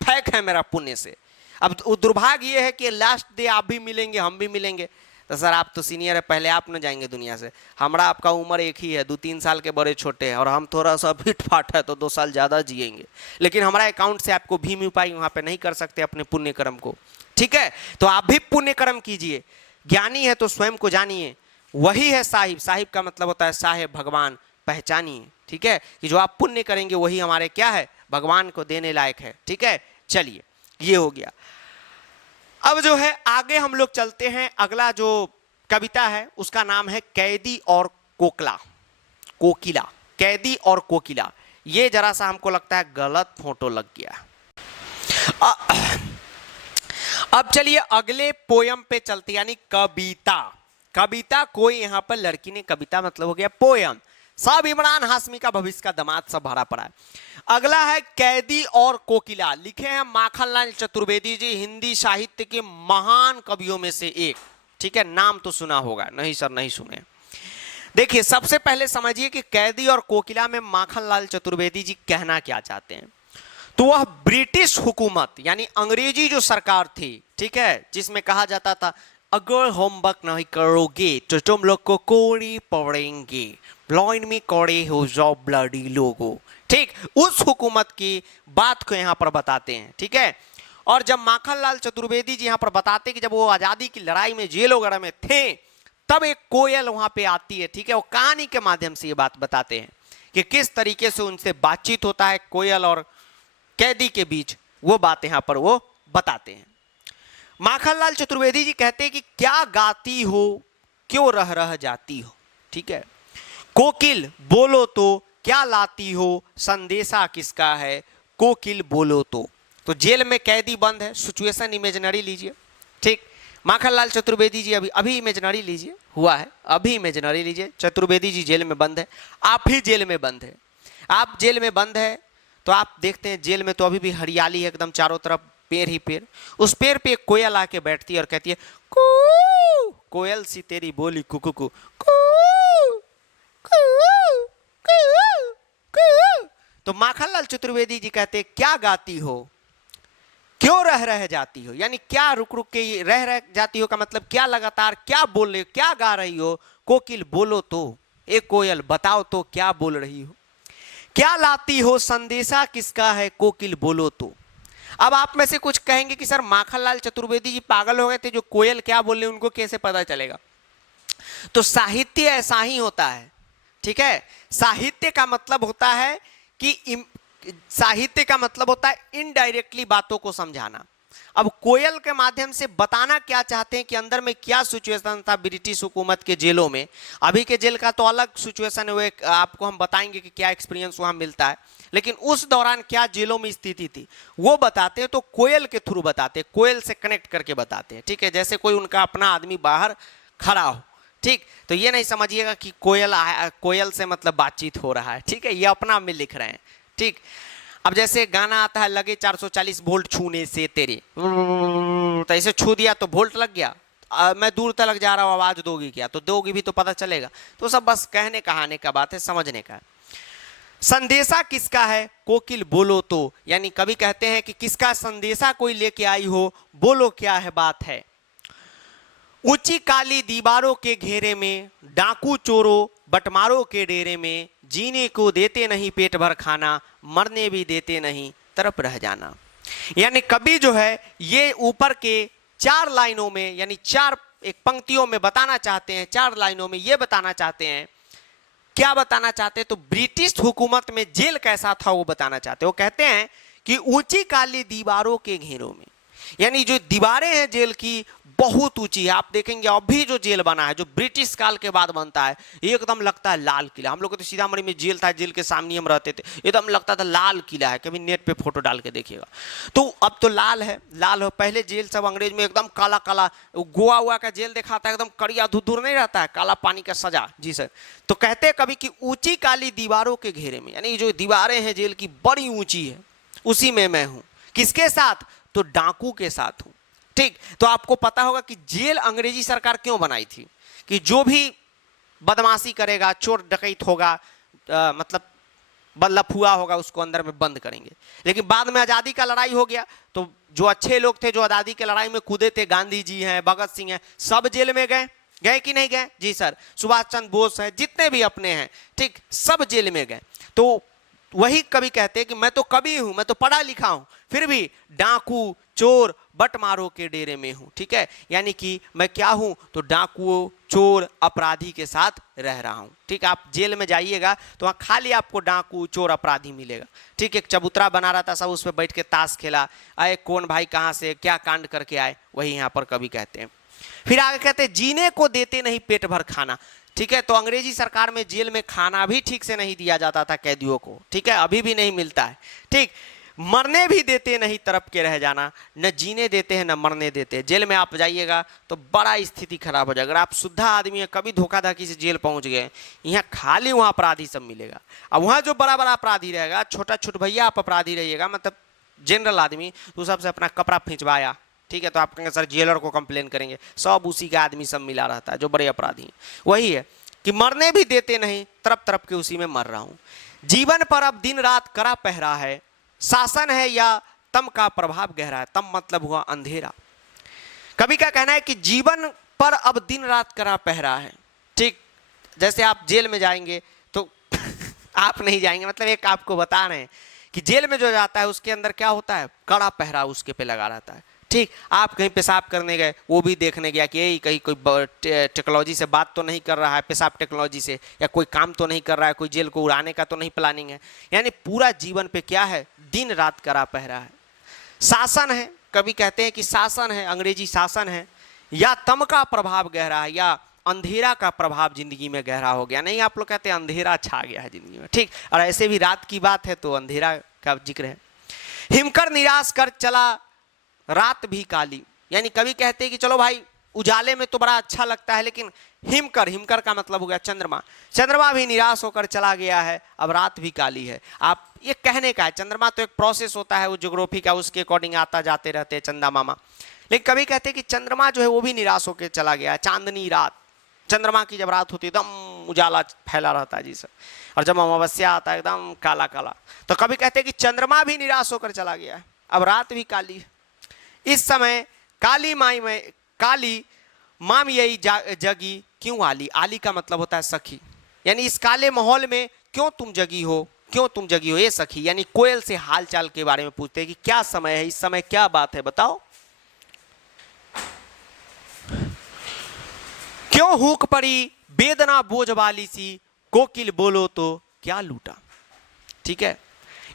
फैक है मेरा पुण्य से। अब दुर्भाग्य ये है कि लास्ट डे आप भी मिलेंगे, हम भी मिलेंगे, तो सर आप तो सीनियर है, पहले आप न जाएंगे दुनिया से। हमारा आपका उम्र एक ही है, 2-3 साल के बड़े छोटे हैं, और हम थोड़ा सा फिट फाट है तो 2 साल ज़्यादा जिएंगे, लेकिन हमारा अकाउंट से आपको भीम उपाय वहाँ पे नहीं कर सकते अपने पुण्य कर्म को, ठीक है। तो आप भी पुण्य कर्म कीजिए। ज्ञानी है तो स्वयं को जानिए, वही है साहिब। साहिब का मतलब होता है साहेब भगवान, पहचानिए, ठीक है, कि जो आप पुण्य करेंगे वही हमारे क्या है, भगवान को देने लायक है, ठीक है। चलिए ये हो गया। अब जो है आगे हम लोग चलते हैं, अगला जो कविता है उसका नाम है कैदी और कोकिला। कोकिला, कैदी और कोकिला, ये जरा सा हमको लगता है गलत फोटो लग गया। अब चलिए अगले पोयम पे चलते, यानी कविता। कविता कोई यहां पर लड़की ने, कविता मतलब हो गया पोयम। सब इमरान हाशमी का भविष्य का दामाद सब भरा पड़ा है। अगला है कैदी और कोकिला, लिखे हैं माखनलाल चतुर्वेदी जी, हिंदी साहित्य के महान कवियों में से एक, ठीक है। नाम तो सुना होगा, नहीं सर नहीं सुने। देखिए सबसे पहले समझिए कि कैदी और कोकिला में माखनलाल चतुर्वेदी जी कहना क्या चाहते हैं। तो वह ब्रिटिश हुकूमत यानी अंग्रेजी जो सरकार थी, ठीक है, जिसमें कहा जाता था अगर होमवर्क नहीं करोगे तो तुम लोग को कोड़ी पड़ेंगे, ब्लाइंड में कोड़े हो जाओ ब्लडी लोगो, ठीक। उस हुकूमत की बात को यहाँ पर बताते हैं, ठीक है। और जब माखनलाल चतुर्वेदी जी यहाँ पर बताते कि जब वो आज़ादी की लड़ाई में जेल वगैरह में थे, तब एक कोयल वहाँ पे आती है, ठीक है। वो कहानी के माध्यम से ये बात बताते हैं कि किस तरीके से उनसे बातचीत होता है कोयल और कैदी के बीच, वो बात यहाँ पर वो बताते हैं। माखनलाल चतुर्वेदी जी कहते हैं कि क्या गाती हो क्यों रह रह जाती हो, ठीक है। कोकिल बोलो तो क्या लाती हो, संदेशा किसका है, कोकिल बोलो तो जेल में कैदी बंद है, सिचुएशन इमेजिनरी लीजिए, ठीक। माखनलाल चतुर्वेदी जी अभी इमेजिनरी लीजिए, हुआ है, अभी इमेजिनरी लीजिए। चतुर्वेदी जी जेल में बंद है, आप ही जेल में बंद है। आप जेल में बंद है तो आप देखते हैं जेल में तो अभी भी हरियाली है एकदम, चारों तरफ पेड़ ही पेड़। उस पेड़ पे एक कोयल आके बैठती है और कहती है कू कोयल सी तेरी बोली कुकू कू कू कू कू कू। तो माखनलाल चतुर्वेदी जी कहते क्या गाती हो, क्यों रह रह जाती हो, यानी क्या रुक रुक के रह रह जाती हो का मतलब क्या लगातार क्या बोल रही हो, क्या गा रही हो। कोकिल बोलो तो, एक कोयल बताओ तो क्या बोल रही हो। क्या लाती हो संदेशा किसका है, कोकिल बोलो तो। अब आप में से कुछ कहेंगे कि सर माखनलाल चतुर्वेदी जी पागल हो गए थे, जो कोयल क्या बोल रहे उनको कैसे पता चलेगा। तो साहित्य ऐसा ही होता है, ठीक है। साहित्य का मतलब होता है कि साहित्य का मतलब होता है इनडायरेक्टली बातों को समझाना। अब कोयल के माध्यम से बताना क्या चाहते हैं कि अंदर में क्या सिचुएशन था ब्रिटिश हुकूमत के जेलों में। अभी के जेल का तो अलग सिचुएशन है, वो आपको हम बताएंगे कि क्या एक्सपीरियंस वहां मिलता है, लेकिन उस दौरान क्या जेलों में स्थिति थी वो बताते हैं। तो कोयल के थ्रू बताते हैं, कोयल से कनेक्ट करके बताते हैं, ठीक है। जैसे कोई उनका अपना आदमी बाहर खड़ा हो, ठीक। तो ये नहीं समझिएगा कि कोयल से मतलब बातचीत हो रहा है, ठीक है, ये अपना में लिख रहे हैं, ठीक। अब जैसे गाना आता है लगे 440 वोल्ट छूने से तेरे, तो ऐसे छू दिया तो वोल्ट लग गया। मैं दूर तक जा रहा हूँ, आवाज दोगी क्या, तो दोगी भी तो पता चलेगा। तो सब बस कहने कहाने का बात है, समझने का। संदेशा किसका है, कोकिल बोलो तो, यानी कभी कहते हैं कि किसका संदेशा कोई लेके आई हो, बोलो क्या है बात है। ऊंची काली दीवारों के घेरे में, डाकू चोरों बटमारों के डेरे में, जीने को देते नहीं पेट भर खाना, मरने भी देते नहीं तरफ रह जाना। यानी कवि जो है ये ऊपर के 4 लाइनों में, यानी 4 एक पंक्तियों में बताना चाहते हैं, 4 लाइनों में ये बताना चाहते हैं। क्या बताना चाहते हैं, तो ब्रिटिश हुकूमत में जेल कैसा था वो बताना चाहते हैं। वो कहते हैं कि ऊंची काली दीवारों के घेरों में, यानी जो दीवारें हैं जेल की बहुत ऊंची है। आप देखेंगे अभी जो जेल बना है, जो ब्रिटिश काल के बाद बनता है, एकदम लगता है लाल किला। हम लोग को तो सीतामढ़ी में जेल था, जेल के सामने हम रहते थे, एकदम लगता था लाल किला है। कभी नेट पे फोटो डाल के देखिएगा। तो अब तो लाल है, लाल हो। पहले जेल सब अंग्रेज में एकदम काला काला, गोवा हुआ का जेल दिखाता है, एकदम कड़िया धुधुर नहीं रहता है, काला पानी का सजा। जी सर। तो कहते हैं कभी कि ऊंची काली दीवारों के घेरे में, यानी जो दीवारें हैं जेल की बड़ी ऊंची है, उसी में मैं हूं। किसके साथ, तो डाकू के साथ हूं, ठीक। तो आपको पता होगा कि जेल अंग्रेजी सरकार क्यों बनाई थी, कि जो भी बदमाशी करेगा, चोर डकैत होगा, मतलब लफुआ होगा, उसको अंदर में बंद करेंगे। लेकिन बाद में आज़ादी का लड़ाई हो गया, तो जो अच्छे लोग थे, जो आज़ादी की लड़ाई में कूदे थे, गांधी जी हैं, भगत सिंह हैं, सब जेल में गए। गए कि नहीं गए, जी सर। सुभाष चंद्र बोस है, जितने भी अपने हैं, ठीक, सब जेल में गए। तो वही कवि कहते हैं कि मैं तो कवि हूं, मैं तो पढ़ा लिखा हूं, फिर भी डाकू चोर बटमारों के डेरे में हूं, ठीक है। यानी कि मैं क्या हूं, तो डाकुओं चोर अपराधी के साथ रह रहा हूं, ठीक। आप जेल में जाइएगा तो वहां खाली आपको डाकू चोर अपराधी मिलेगा, ठीक। एक चबूतरा बना रहा था, सब उस पर बैठ के ताश खेला, अरे कौन भाई कहां से क्या कांड करके आए, वही यहां पर कवि कहते हैं। फिर आगे कहते हैं जीने को देते नहीं पेट भर खाना, ठीक है। तो अंग्रेजी सरकार में जेल में खाना भी ठीक से नहीं दिया जाता था कैदियों को, ठीक है, अभी भी नहीं मिलता है, ठीक। मरने भी देते नहीं तरफ के रह जाना, न जीने देते हैं न मरने देते हैं। जेल में आप जाइएगा तो बड़ा स्थिति खराब हो जाएगा। अगर आप शुद्धा आदमी है, कभी धोखाधड़ी से जेल पहुंच गए, यहाँ खाली वहाँ अपराधी सब मिलेगा। अब वहाँ जो बड़ा बड़ा अपराधी रहेगा, छोटा छोटा भैया आप अपराधी रहिएगा, मतलब जनरल आदमी, तो सबसे अपना कपड़ा खिंचवाया, ठीक है, तो आप कहेंगे सर जेलर को कंप्लेन करेंगे, सब उसी का आदमी सब मिला रहता है, जो बड़े अपराधी। वही है कि मरने भी देते नहीं, तरफ तरफ के उसी में मर रहा हूं। जीवन पर अब दिन रात कड़ा पहरा है, शासन है या तम का प्रभाव गहरा है। तम मतलब हुआ अंधेरा। कवि का कहना है कि जीवन पर अब दिन रात कड़ा पहरा है, ठीक। जैसे आप जेल में जाएंगे तो आप नहीं जाएंगे, मतलब एक आपको बता रहे हैं कि जेल में जो जाता है उसके अंदर क्या होता है, कड़ा पहरा उसके पे लगा रहता है, ठीक। आप कहीं पेशाब करने गए, वो भी देखने गया कि यही कहीं कोई टेक्नोलॉजी से बात तो नहीं कर रहा है, पेशाब टेक्नोलॉजी से, या कोई काम तो नहीं कर रहा है, कोई जेल को उड़ाने का तो नहीं प्लानिंग है। यानी पूरा जीवन पे क्या है, दिन रात कड़ा पहरा है। शासन है, कभी कहते हैं कि शासन है, अंग्रेजी शासन है, या तम का प्रभाव गहरा है, या अंधेरा का प्रभाव जिंदगी में गहरा हो गया। नहीं, आप लोग कहते हैं अंधेरा छा गया है जिंदगी में, ठीक। और ऐसे भी रात की बात है तो अंधेरा का जिक्र है। हिमकर निराश कर चला रात भी काली, यानी कभी कहते हैं कि चलो भाई उजाले में तो बड़ा अच्छा लगता है, लेकिन हिमकर, हिमकर का मतलब हो गया चंद्रमा, चंद्रमा भी निराश होकर चला गया है, अब रात भी काली है। आप ये कहने का है, चंद्रमा तो एक प्रोसेस होता है वो ज्योग्राफी का, उसके अकॉर्डिंग आता जाते रहते हैं चंदा मामा। लेकिन कभी कहते हैं कि चंद्रमा जो है वो भी निराश होकर चला गया है। चांदनी रात, चंद्रमा की जब रात होती है एकदम उजाला फैला रहता है जी सर, और जब अमावस्या आता है एकदम काला काला। तो कभी कहते हैं कि चंद्रमा भी निराश होकर चला गया है, अब रात भी काली है। इस समय काली माम यही जगी क्यों आली, आली का मतलब होता है सखी, यानी इस काले माहौल में क्यों तुम जगी हो, क्यों तुम जगी हो ये सखी, यानी कोयल से हाल चाल के बारे में पूछते हैं कि क्या समय है, इस समय क्या बात है बताओ। क्यों हुक पड़ी बेदना बोझ वाली सी, कोकिल बोलो तो क्या लूटा। ठीक है,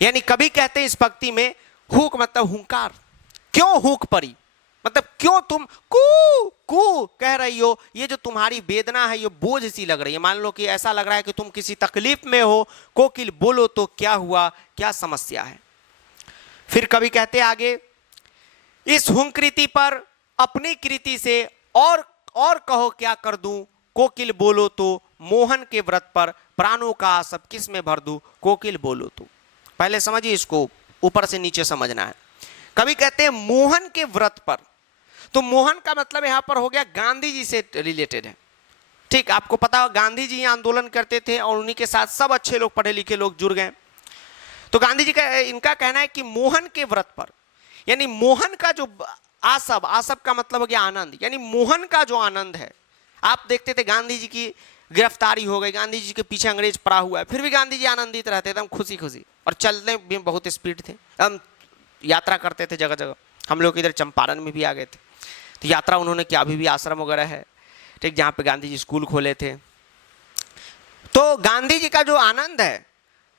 यानी कभी कहते हैं इस पंक्ति में हुक मतलब हुंकार, क्यों हुक पड़ी मतलब क्यों तुम कू कू कह रही हो, ये जो तुम्हारी वेदना है ये बोझ सी लग रही है, मान लो कि ऐसा लग रहा है कि तुम किसी तकलीफ में हो, कोकिल बोलो तो क्या हुआ, क्या समस्या है। फिर कभी कहते आगे, इस हुंकृति पर अपनी कृति से और कहो क्या कर दूं, कोकिल बोलो तो मोहन के व्रत पर प्राणों का सब किस में भर दूं, कोकिल बोलो तो। पहले समझिए इसको, ऊपर से नीचे समझना है। कभी कहते हैं मोहन के व्रत पर, तो मोहन का मतलब यहां पर हो गया गांधी जी से रिलेटेड है। ठीक, आपको पता हो गांधी जी आंदोलन करते थे और उन्हीं के साथ सब अच्छे लोग पढ़े लिखे लोग जुड़ गए। तो गांधी जी का इनका कहना है कि मोहन के व्रत पर, यानी मोहन का जो आसब, आसब का मतलब हो गया आनंद, यानी मोहन का जो आनंद है। आप देखते थे गांधी जी की गिरफ्तारी हो गई, गांधी जी के पीछे अंग्रेज पड़ा हुआ है, फिर भी गांधी जी आनंदित रहते एकदम खुशी खुशी, और चलने भी बहुत स्पीड थे, हम यात्रा करते थे जगह जगह। हम लोग इधर चंपारण में भी आ गए थे, तो यात्रा उन्होंने किया, अभी भी आश्रम वगैरह है ठीक, जहाँ पे गांधी जी स्कूल खोले थे। तो गांधी जी का जो आनंद है,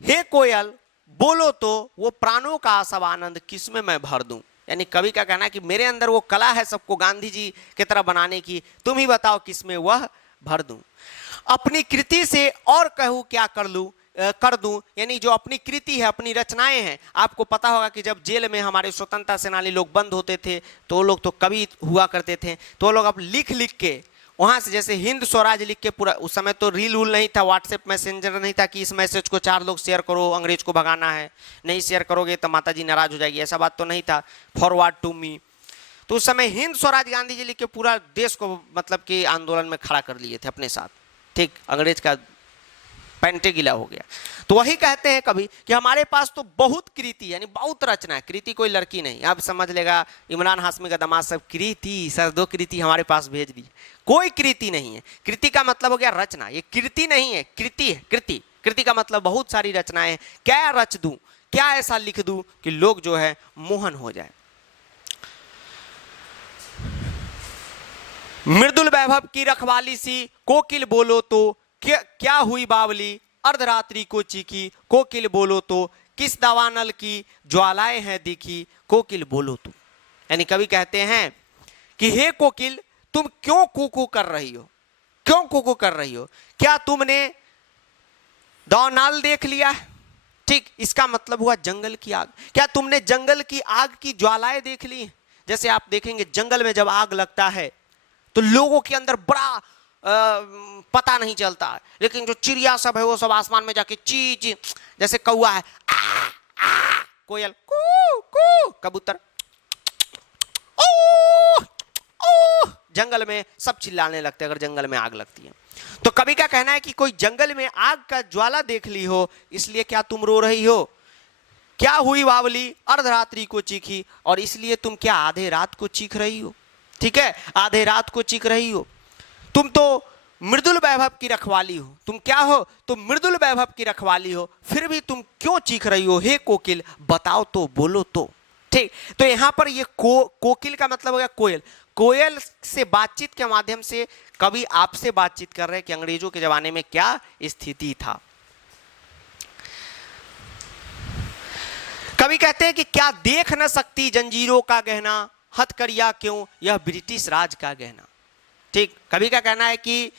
हे कोयल बोलो तो वो प्राणों का सब आनंद किसमें मैं भर दूं, यानी कवि का कहना है कि मेरे अंदर वो कला है सबको गांधी जी की तरह बनाने की, तुम ही बताओ किसमें वह भर दूं। अपनी कृति से और कहूं क्या कर दूं, यानी जो अपनी कृति है, अपनी रचनाएं हैं। आपको पता होगा कि जब जेल में हमारे स्वतंत्रता सेनानी लोग बंद होते थे तो वो लोग तो कवि हुआ करते थे, तो वो लोग अब लिख लिख के वहां से, जैसे हिंद स्वराज लिख के, पूरा उस समय तो रील उल नहीं था, व्हाट्सएप मैसेंजर नहीं था कि इस मैसेज को 4 लोग शेयर करो, अंग्रेज को भगाना है, नहीं शेयर करोगे तो माता जी नाराज हो जाएगी, ऐसा बात तो नहीं था, फॉरवर्ड टू मी। तो उस समय हिंद स्वराज गांधी जी लिख के पूरा देश को मतलब कि आंदोलन में खड़ा कर लिए थे अपने साथ। ठीक, अंग्रेज का पैंटे गिला हो गया। तो वही कहते हैं कभी कि हमारे पास तो बहुत कृति, यानी बहुत रचना है। कृति कोई लड़की नहीं, आप समझ लेगा इमरान हाशमी का दामाद सब कृति, सर 2 कृति हमारे पास भेज दी, कोई कृति नहीं है। कृति का मतलब हो गया रचना, ये कृति नहीं है, कृति है। कृति, कृति का मतलब बहुत सारी रचनाएं, क्या रच दूं, क्या ऐसा लिख दूं कि लोग जो है मोहन हो जाए। मृदुल वैभव की रखवाली सी, कोकिल बोलो तो क्या हुई बावली, अर्धरात्रि को चीखी, कोकिल बोलो तो किस दवानल की ज्वालाएं हैं दिखी, कोकिल बोलो तो। यानी कवि कहते हैं कि हे कोकिल तुम क्यों कूकू कर रही हो, क्यों कूकू कर रही हो, क्या तुमने दावानल देख लिया। ठीक, इसका मतलब हुआ जंगल की आग, क्या तुमने जंगल की आग की ज्वालाएं देख ली। जैसे आप देखेंगे जंगल में जब आग लगता है तो लोगों के अंदर बड़ा पता नहीं चलता है, लेकिन जो चिड़िया सब है वो सब आसमान में जाके चीज, जैसे कौआ है आ, आ, कोयल कू कू, कबूतर ओ, ओ, जंगल में सब चिल्लाने लगते हैं अगर जंगल में आग लगती है। तो कवि का कहना है कि कोई जंगल में आग का ज्वाला देख ली हो, इसलिए क्या तुम रो रही हो। क्या हुई बावली अर्धरात्रि को चीखी, और इसलिए तुम क्या आधे रात को चीख रही हो। ठीक है, आधे रात को चीख रही हो। तुम तो मृदुल वैभव की रखवाली हो, तुम क्या हो, तुम मृदुल वैभव की रखवाली हो, फिर भी तुम क्यों चीख रही हो, हे कोकिल बताओ तो, बोलो तो। ठीक, तो यहां पर ये कोकिल का मतलब हो गया कोयल। कोयल से बातचीत के माध्यम से कवि आपसे बातचीत कर रहे हैं कि अंग्रेजों के जमाने में क्या स्थिति था। कवि कहते हैं कि क्या देख न सकती जंजीरों का गहना, हथकरिया क्यों यह ब्रिटिश राज का गहना। ठीक, कवि का कहना है कि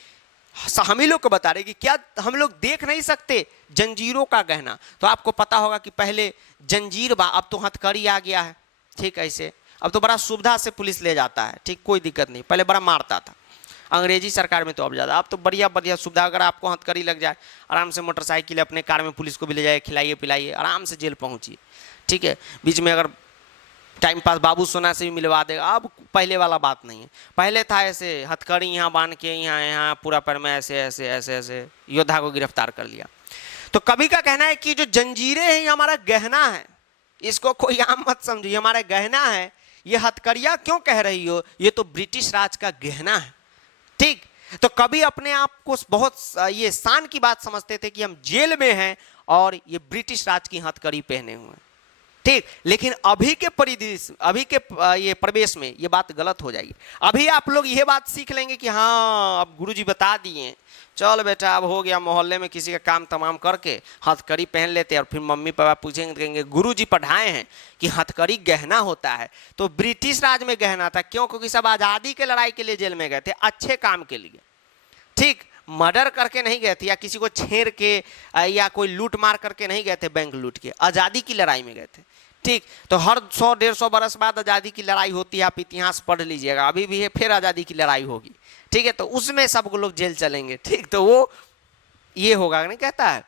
हम ही लोग को बता रहे कि क्या हम लोग देख नहीं सकते जंजीरों का गहना। तो आपको पता होगा कि पहले जंजीर अब तो हथकड़ी आ गया है। ठीक, ऐसे अब तो बड़ा सुविधा से पुलिस ले जाता है। ठीक, कोई दिक्कत नहीं, पहले बड़ा मारता था, अंग्रेजी सरकार में तो अब ज़्यादा, अब तो बढ़िया बढ़िया सुविधा, अगर आपको हथकड़ी लग जाए आराम से मोटरसाइकिल अपने कार में पुलिस को भी ले जाए, खिलाइए पिलाइए, आराम से जेल पहुँचिए। ठीक है, बीच में अगर टाइम पास बाबू सोना से भी मिलवा देगा। अब पहले वाला बात नहीं है, पहले था ऐसे हथकड़ी यहाँ बांध के यहाँ यहाँ पूरा पैर में ऐसे ऐसे ऐसे ऐसे योद्धा को गिरफ्तार कर लिया। तो कवि का कहना है कि जो जंजीरें हैं ये हमारा गहना है, इसको कोई आम मत समझिए, हमारा गहना है। ये हथकड़ियाँ क्यों कह रही हो, ये तो ब्रिटिश राज का गहना है। ठीक, तो कवि अपने आप को बहुत ये शान की बात समझते थे कि हम जेल में हैं और ये ब्रिटिश राज की हथकड़ी पहने हुए हैं। ठीक, लेकिन अभी के परिदृश्य, अभी के ये प्रवेश में ये बात गलत हो जाएगी। अभी आप लोग ये बात सीख लेंगे कि हाँ अब गुरुजी बता दिए, चल बेटा अब हो गया, मोहल्ले में किसी का काम तमाम करके हथकड़ी पहन लेते हैं और फिर मम्मी पापा पूछेंगे, कहेंगे गुरुजी पढ़ाए हैं कि हथकड़ी गहना होता है। तो ब्रिटिश राज में गहना था, क्यों? क्योंकि सब आज़ादी के लड़ाई के लिए जेल में गए थे, अच्छे काम के लिए। ठीक, मर्डर करके नहीं गए थे या किसी को छेड़ के या कोई लूट मार करके नहीं गए थे, बैंक लूट के, आज़ादी की लड़ाई में गए थे। ठीक, तो हर 100-150 बरस बाद आज़ादी की लड़ाई होती है, आप इतिहास पढ़ लीजिएगा, अभी भी है, फिर आज़ादी की लड़ाई होगी। ठीक है, तो उसमें सब लोग जेल चलेंगे। ठीक, तो वो ये होगा, नहीं कहता है,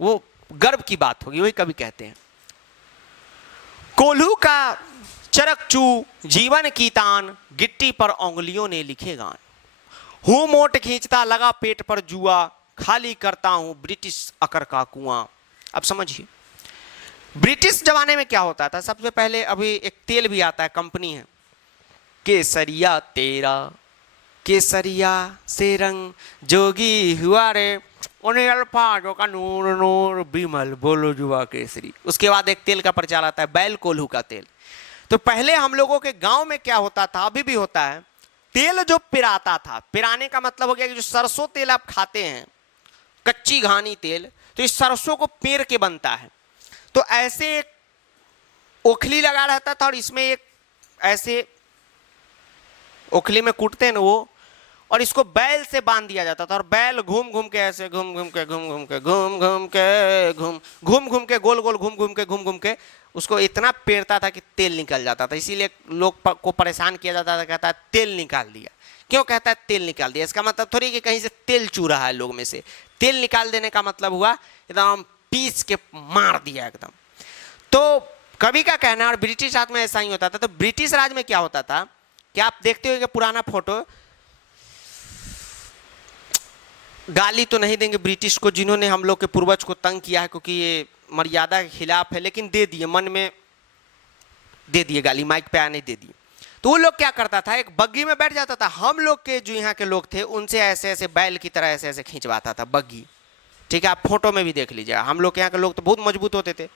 वो गर्व की बात होगी, वही कभी कहते हैं। कोल्हू का चरकचू जीवन की तान, गिट्टी पर उंगलियों ने लिखे गान। हूँ मोट खींचता लगा पेट पर जुआ, खाली करता हूं ब्रिटिश अकर का कुआं। अब समझिए ब्रिटिश जमाने में क्या होता था। सबसे पहले अभी एक तेल भी आता है, कंपनी है, केसरिया तेरा केसरिया से रंग जोगी हुआ रे, उन्हें अल्फाजों का नूर नूर बिमल बोलो जुआ केसरी। उसके बाद एक तेल का प्रचार आता है, बैल कोल्हू का तेल। तो पहले हम लोगों के गांव में क्या होता था, अभी भी होता है, तेल जो पिराता था, पिराने का मतलब हो गया कि जो सरसों तेल आप खाते हैं, कच्ची घानी तेल, तो इस सरसों को पेर के बनता है। तो ऐसे एक ओखली लगा रहता था और इसमें एक ऐसे ओखली में कूटते हैं ना वो, और इसको बैल से बांध दिया जाता था और बैल घूम घूम के ऐसे घूम घूम के गोल गोल घूम घूम के उसको इतना पेरता था कि तेल निकल जाता था। इसीलिए लोग को परेशान किया जाता था, कहता है तेल निकाल दिया। क्यों कहता है तेल निकाल दिया? इसका मतलब थोड़ी कि कहीं से तेल चू रहा है लोग में से, तेल निकाल देने का मतलब हुआ एकदम पीस के मार दिया एकदम। तो कवि का कहना, और ब्रिटिश राज में ऐसा ही होता था। तो ब्रिटिश राज में क्या होता था कि आप देखते हो पुराना फोटो, गाली तो नहीं देंगे ब्रिटिश को जिन्होंने हम लोग के पूर्वज को तंग किया है, क्योंकि ये मर्यादा के खिलाफ है, लेकिन दे दिए, मन में दे दिए गाली, माइक पे आने दे दिए। तो वो लोग क्या करता था, एक बग्गी में बैठ जाता था, हम लोग के जो यहाँ के लोग थे उनसे ऐसे ऐसे बैल की तरह ऐसे ऐसे खींचवाता था बग्गी। ठीक है, आप फोटो में भी देख लीजिएगा, हम लोग के यहाँ के लोग तो बहुत मजबूत होते थे।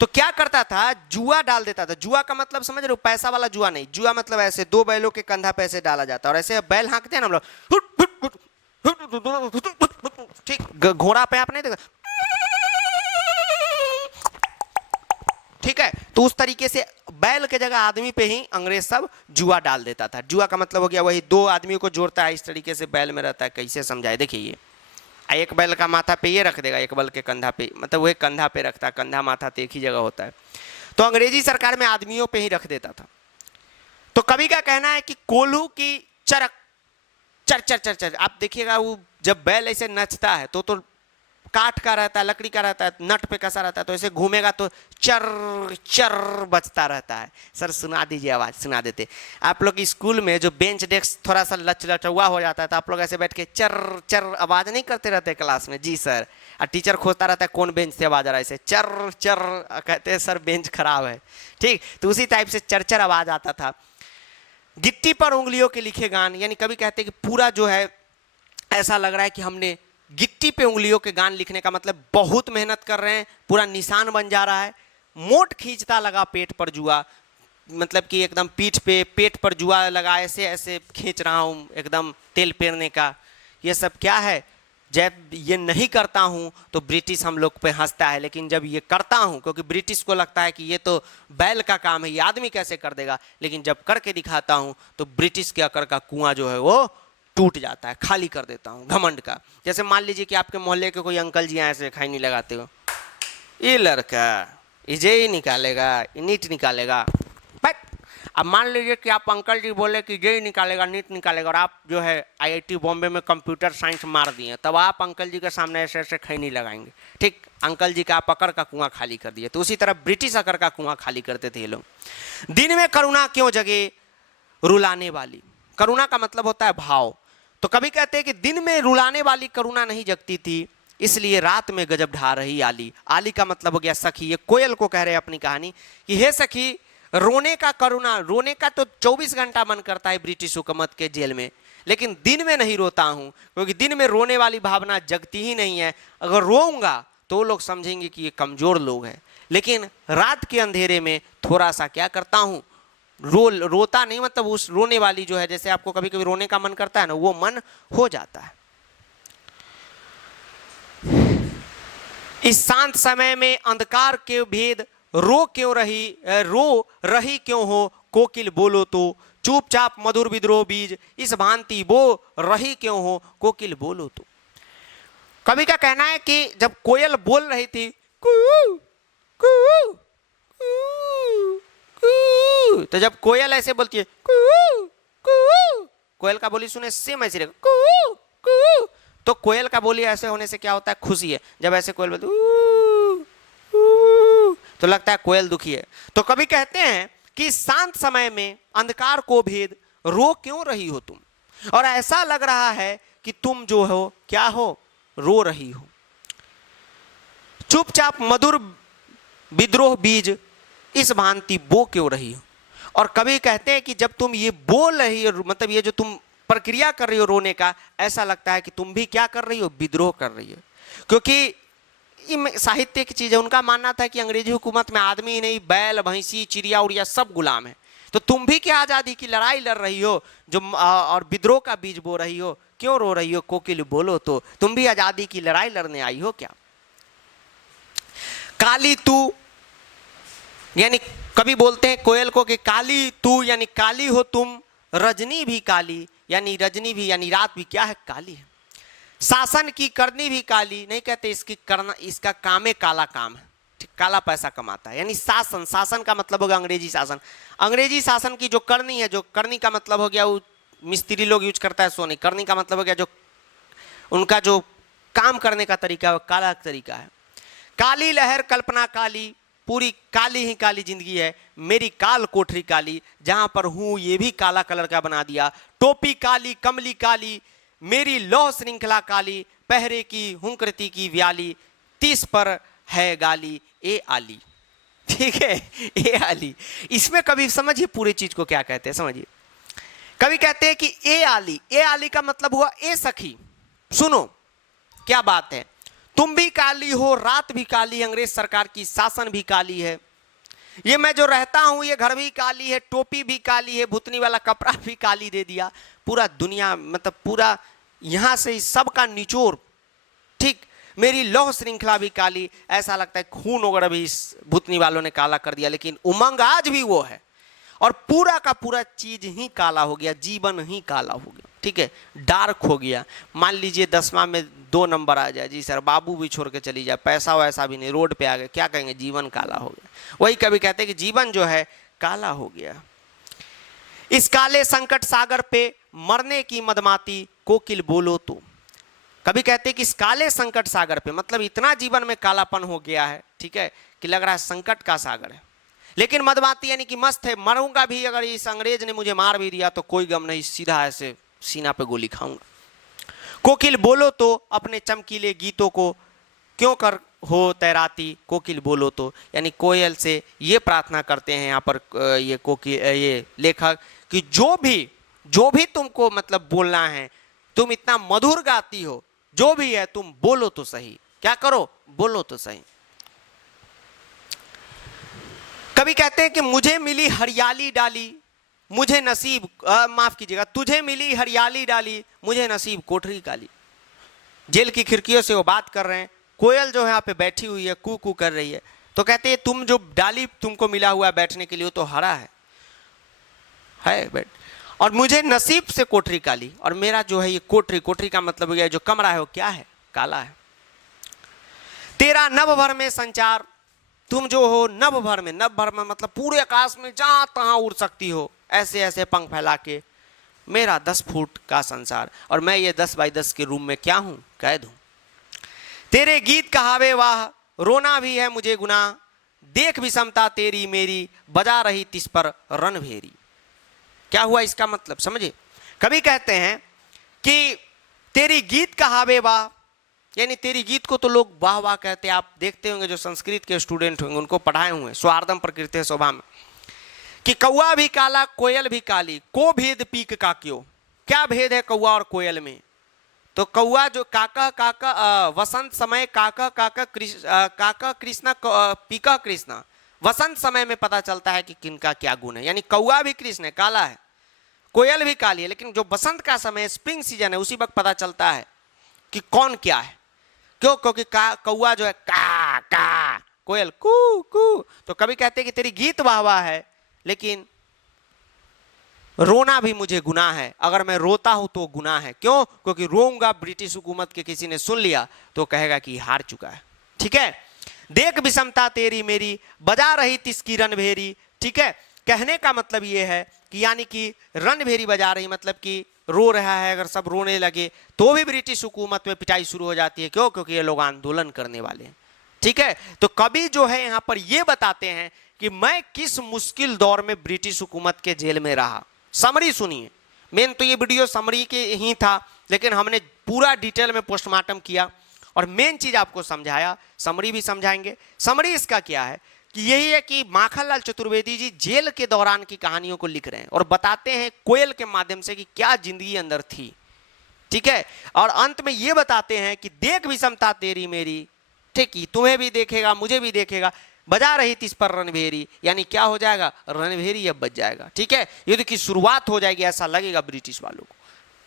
तो क्या करता था, जुआ डाल देता था। जुआ का मतलब समझ रहे हो, पैसा वाला जुआ नहीं, जुआ मतलब ऐसे दो बैलों के कंधा पे ऐसे डाला जाता है और ऐसे बैल हाँकते हैं ना हम लोग, ठीक, घोड़ा पे आप नहीं देखा, ठीक है, तो उस तरीके से बैल के जगह आदमी पे ही अंग्रेज सब जुआ डाल देता था। जुआ का मतलब हो गया वही दो आदमियों को जोड़ता है, इस तरीके से बैल में रहता है। कैसे समझाए, देखिए ये एक बैल का माथा पे ये रख देगा, एक बैल के कंधा पे, मतलब वह कंधा पे रखता है, कंधा माथा तो एक ही जगह होता है। तो अंग्रेजी सरकार में आदमियों पे ही रख देता था। तो कवि का कहना है कि कोल्हू की चरक चर चर चर चर, आप देखिएगा वो जब बैल ऐसे नचता है तो काठ का रहता है, लकड़ी का रहता है, नट पे कसा रहता है, तो ऐसे घूमेगा तो चर चर बजता रहता है। सर सुना दीजिए, आवाज सुना देते। आप लोग स्कूल में जो बेंच डेस्क थोड़ा सा लचलचुआ हो जाता है तो आप लोग ऐसे बैठ के चर चर आवाज नहीं करते रहते क्लास में? जी सर। और टीचर खोजता रहता है कौन बेंच से आवाज आ रहा है, ऐसे चर चर, कहते हैं सर बेंच खराब है। ठीक, तो उसी टाइप से चर चर आवाज आता था। गिट्टी पर उंगलियों के लिखे गान, यानी कभी कहते हैं कि पूरा जो है ऐसा लग रहा है कि हमने गिट्टी पे उंगलियों के गान लिखने का मतलब बहुत मेहनत कर रहे हैं, पूरा निशान बन जा रहा है। मोट खींचता लगा पेट पर जुआ, मतलब कि एकदम पीठ पे पेट पर जुआ लगा, ऐसे ऐसे खींच रहा हूँ एकदम तेल पेरने का। ये सब क्या है? जब ये नहीं करता हूँ तो ब्रिटिश हम लोग पे हंसता है, लेकिन जब ये करता हूँ, क्योंकि ब्रिटिश को लगता है कि ये तो बैल का काम है, ये आदमी कैसे कर देगा, लेकिन जब करके दिखाता हूँ तो ब्रिटिश के अकड़ का कुआं जो है वो टूट जाता है, खाली कर देता हूँ घमंड का। जैसे मान लीजिए कि आपके मोहल्ले के कोई अंकल जी ऐसे खाई नहीं लगाते हो, ये लड़का इजे ही निकालेगा, नीट निकालेगा, बट अब मान लीजिए कि आप अंकल जी बोले कि जेई निकालेगा, नीट निकालेगा, और आप जो है आईआईटी बॉम्बे में कंप्यूटर साइंस मार दिए, तब आप अंकल जी के सामने ऐसे ऐसे खैनी लगाएंगे। ठीक, अंकल जी का आप अकड़ का कुआं खाली कर दिए। तो उसी तरह ब्रिटिश अकड़ का कुआं खाली करते थे ये लोग। दिन में करुणा क्यों जगे रुलाने वाली, करुणा का मतलब होता है भाव। तो कभी कहते हैं कि दिन में रुलाने वाली करुणा नहीं जगती थी, इसलिए रात में गजब ढा रही आली। आली का मतलब हो गया सखी। ये कोयल को कह रहे हैं अपनी कहानी कि हे सखी, रोने का करुणा, रोने का तो 24 घंटा मन करता है ब्रिटिश हुकूमत के जेल में, लेकिन दिन में नहीं रोता हूं, क्योंकि दिन में रोने वाली भावना जगती ही नहीं है। अगर रोऊंगा तो वो लोग समझेंगे कि ये कमजोर लोग हैं, लेकिन रात के अंधेरे में थोड़ा सा क्या करता हूं, रोता नहीं, मतलब उस रोने वाली जो है, जैसे आपको कभी कभी रोने का मन करता है ना, वो मन हो जाता है। इस शांत समय में अंधकार के भेद रो रही क्यों हो कोकिल बोलो तो, चुपचाप मधुर विद्रोह बीज इस भांति बो रही क्यों हो कोकिल बोलो तो। कवि का कहना है कि जब कोयल बोल रही थी कू कू कू कू, तो जब कोयल ऐसे बोलती है कू कू, कोयल का बोली सुने सेम ऐसे रहेगा कू कू, तो कोयल का बोली ऐसे होने से क्या होता है, खुशी है। जब ऐसे कोयल बोलती तो लगता है कोयल दुखी है। तो कभी कहते हैं कि शांत समय में अंधकार को भेद रो क्यों रही हो तुम, और ऐसा लग रहा है कि तुम जो हो क्या हो, रो रही हो। चुपचाप मधुर विद्रोह बीज इस भांति बो क्यों रही हो। और कभी कहते हैं कि जब तुम ये बोल रही हो, मतलब ये जो तुम प्रक्रिया कर रही हो रोने का, ऐसा लगता है कि तुम भी क्या कर रही हो, विद्रोह कर रही हो। क्योंकि साहित्य की चीज है, उनका मानना था कि अंग्रेजी हुकूमत में आदमी ही नहीं, बैल भैंसी चिड़िया उड़िया सब गुलाम है। तो तुम भी क्या आजादी की लड़ाई लड़ रही हो जो, और विद्रोह का बीज बो रही हो, क्यों रो रही हो कोकिल बोलो तो, तुम भी आजादी की लड़ाई लड़ने आई हो क्या। काली तू, यानी कभी बोलते हैं कोयल को कि काली तू, यानी काली हो तुम, रजनी भी काली, यानी रजनी भी यानी रात भी क्या है, काली है। शासन की करनी भी काली, नहीं कहते इसकी करना, इसका काम है काला काम है, ठीक, काला पैसा कमाता है। यानी शासन, शासन का मतलब होगा अंग्रेजी शासन। अंग्रेजी शासन की जो करनी है, जो करनी का मतलब हो गया वो मिस्त्री लोग यूज करता है सोनी, करनी का मतलब हो गया जो उनका जो काम करने का तरीका है, काला तरीका है। काली लहर कल्पना काली, पूरी काली ही काली जिंदगी है, मेरी काल कोठरी काली, जहां पर हूं ये भी काला कलर का बना दिया। टोपी काली कमली काली, मेरी लौह श्रृंखला काली, पहरे की हुंकृति की व्याली, 30 पर है गाली ए आली। ठीक है, ए आली। इसमें कभी समझिए पूरी चीज को क्या कहते हैं, समझिए। कभी कहते हैं कि ए आली, ए आली का मतलब हुआ ए सखी, सुनो क्या बात है, तुम भी काली हो, रात भी काली, अंग्रेज सरकार की शासन भी काली है, ये मैं जो रहता हूं ये घर भी काली है, टोपी भी काली है, भुतनी वाला कपड़ा भी काली दे दिया, पूरा दुनिया मतलब पूरा यहां से सबका निचोड़, ठीक, मेरी लौह श्रृंखला भी काली, ऐसा लगता है खून वगैरह भी इस भुतनी वालों ने काला कर दिया, लेकिन उमंग आज भी वो है, और पूरा का पूरा चीज ही काला हो गया, जीवन ही काला हो गया, ठीक है, डार्क हो गया। मान लीजिए 10वां में 2 नंबर आ जाए, जी सर, बाबू भी छोड़ के चली जाए, पैसा वैसा भी नहीं, रोड पे आ गए, क्या कहेंगे, जीवन काला हो गया। वही कभी कहते हैं कि जीवन जो है काला हो गया। इस काले संकट सागर पे मरने की मदमाती कोकिल बोलो तो, कभी कहते हैं कि इस काले संकट सागर पे, मतलब इतना जीवन में कालापन हो गया है, ठीक है, कि लग रहा है संकट का सागर है, लेकिन मदमाती यानी कि मस्त है, मरूंगा भी, अगर इस अंग्रेज ने मुझे मार भी दिया तो कोई गम नहीं, सीधा ऐसे सीना पे गोली खाऊंगा। कोकिल बोलो तो अपने चमकीले गीतों को क्यों कर हो तैराती, कोकिल बोलो तो, यानी कोयल से ये प्रार्थना करते हैं यहाँ पर ये लेखक कि जो भी तुमको मतलब बोलना है, तुम इतना मधुर गाती हो, जो भी है तुम बोलो तो सही, क्या करो, बोलो तो सही। कभी कहते हैं कि मुझे मिली हरियाली डाली, मुझे नसीब माफ कीजिएगा, तुझे मिली हरियाली डाली, मुझे नसीब कोठरी काली। जेल की खिड़कियों से वो बात कर रहे हैं, कोयल जो है यहाँ पे बैठी हुई है, कू कू कर रही है, तो कहते हैं तुम जो डाली तुमको मिला हुआ है बैठने के लिए, वो तो हरा है बैठ, और मुझे नसीब से कोठरी काली, और मेरा जो है ये कोठरी, कोठरी का मतलब है जो कमरा है वो क्या है, काला है। तेरा नभ भर में संचार, तुम जो हो नभ भर में, नभ भर में मतलब पूरे आकाश में जहां तहां उड़ सकती हो, ऐसे ऐसे पंख फैला के। मेरा 10 फुट का संसार और मैं ये 10 बाई 10 के रूम में क्या हूं, कैद हूं। तेरे गीत कहावे वाह, रोना भी है मुझे गुनाह, देख विषमता तेरी मेरी, बजा रही तिस पर रणभेरी। क्या हुआ इसका मतलब समझे। कभी कहते हैं कि तेरी गीत कहावे वाह, यानी तेरी गीत को तो लोग वाह वाह कहते हैं। आप देखते होंगे जो संस्कृत के स्टूडेंट होंगे उनको पढ़ाए हुए स्वार्धम प्रकृति शोभा में, कि कौआ भी काला कोयल भी काली, को भेद पीक का क्यों। क्या भेद है कौआ और कोयल में। तो कौआ जो काका काका वसंत समय काका काका काका कृष्णा पीका कृष्णा, वसंत समय में पता चलता है कि किनका क्या गुण है। यानी कौआ भी कृष्ण है, काला है, कोयल भी काली है, लेकिन जो बसंत का समय स्प्रिंग सीजन है उसी वक्त पता चलता है कि कौन क्या है। क्यों, क्योंकि कौआ जो है का का, कोयल कू कू। तो कभी कहते हैं कि तेरी गीत वाह वाह है, लेकिन रोना भी मुझे गुनाह है। अगर मैं रोता हूं तो गुनाह है। क्यों, क्योंकि रोऊंगा ब्रिटिश हुकूमत के किसी ने सुन लिया तो कहेगा कि हार चुका है। ठीक है, देख विषमता तेरी मेरी, बजा रही तिसकी रणभेरी। ठीक है, कहने का मतलब यह है कि यानी कि रणभेरी बजा रही, मतलब कि रो रहा है। अगर सब रोने लगे तो भी ब्रिटिश हुकूमत में पिटाई शुरू हो जाती है। क्यों, क्योंकि ये लोग आंदोलन करने वाले हैं। ठीक है, तो कवि जो है यहां पर यह बताते हैं कि मैं किस मुश्किल दौर में ब्रिटिश हुकूमत के जेल में रहा। समरी सुनिए, मेन तो ये वीडियो समरी के ही था, लेकिन हमने पूरा डिटेल में पोस्टमार्टम किया और मेन चीज आपको समझाया, समरी भी समझाएंगे। समरी इसका क्या है कि यही है कि माखनलाल चतुर्वेदी जी जेल के दौरान की कहानियों को लिख रहे हैं और बताते हैं कोयल के माध्यम से कि क्या जिंदगी अंदर थी। ठीक है, और अंत में ये बताते हैं कि देख विषमता तेरी मेरी, ठीक है, तुम्हें भी देखेगा मुझे भी देखेगा, बजा रही तिस पर रणभेरी, यानी क्या हो जाएगा, रणभेरी अब बज जाएगा। ठीक है, युद्ध की शुरुआत हो जाएगी ऐसा लगेगा ब्रिटिश वालों को।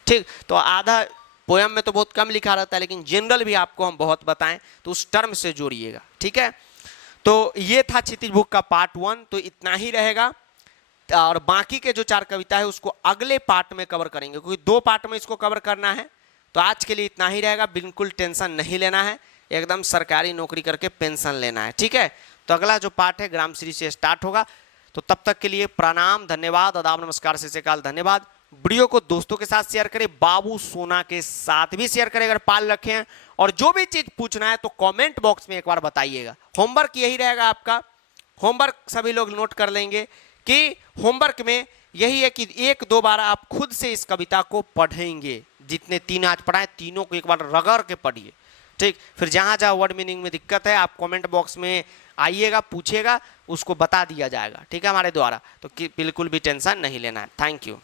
ठीक, तो आधा पोयम में तो बहुत कम लिखा रहता है, लेकिन जनरल भी आपको हम बहुत बताएं तो उस टर्म से जोड़िएगा। ठीक है, तो ये था क्षितिज बुक का पार्ट 1, तो इतना ही रहेगा और बाकी के जो 4 कविता है उसको अगले पार्ट में कवर करेंगे, क्योंकि 2 पार्ट में इसको कवर करना है। तो आज के लिए इतना ही रहेगा, बिल्कुल टेंशन नहीं लेना है, एकदम सरकारी नौकरी करके पेंशन लेना है। ठीक है, तो अगला जो पार्ट है ग्राम श्री से स्टार्ट होगा। तो तब तक के लिए प्रणाम, धन्यवाद, आदाब, नमस्कार, सत श्री अकाल, धन्यवाद। वीडियो को दोस्तों के साथ शेयर करें, बाबू सोना के साथ भी शेयर करें अगर पाल रखे हैं, और जो भी चीज पूछना है तो कमेंट बॉक्स में एक बार बताइएगा। होमवर्क यही रहेगा आपका, होमवर्क सभी लोग नोट कर लेंगे कि होमवर्क में यही है कि 1-2 बार आप खुद से इस कविता को पढ़ेंगे। जितने 3 आज पढ़ाए तीनों को एक बार रगड़ के पढ़िए। ठीक, फिर जहां जहां वर्ड मीनिंग में दिक्कत है आप कमेंट बॉक्स में आइएगा, पूछिएगा, उसको बता दिया जाएगा। ठीक है, हमारे द्वारा। तो बिल्कुल भी टेंशन नहीं लेना है। Thank you.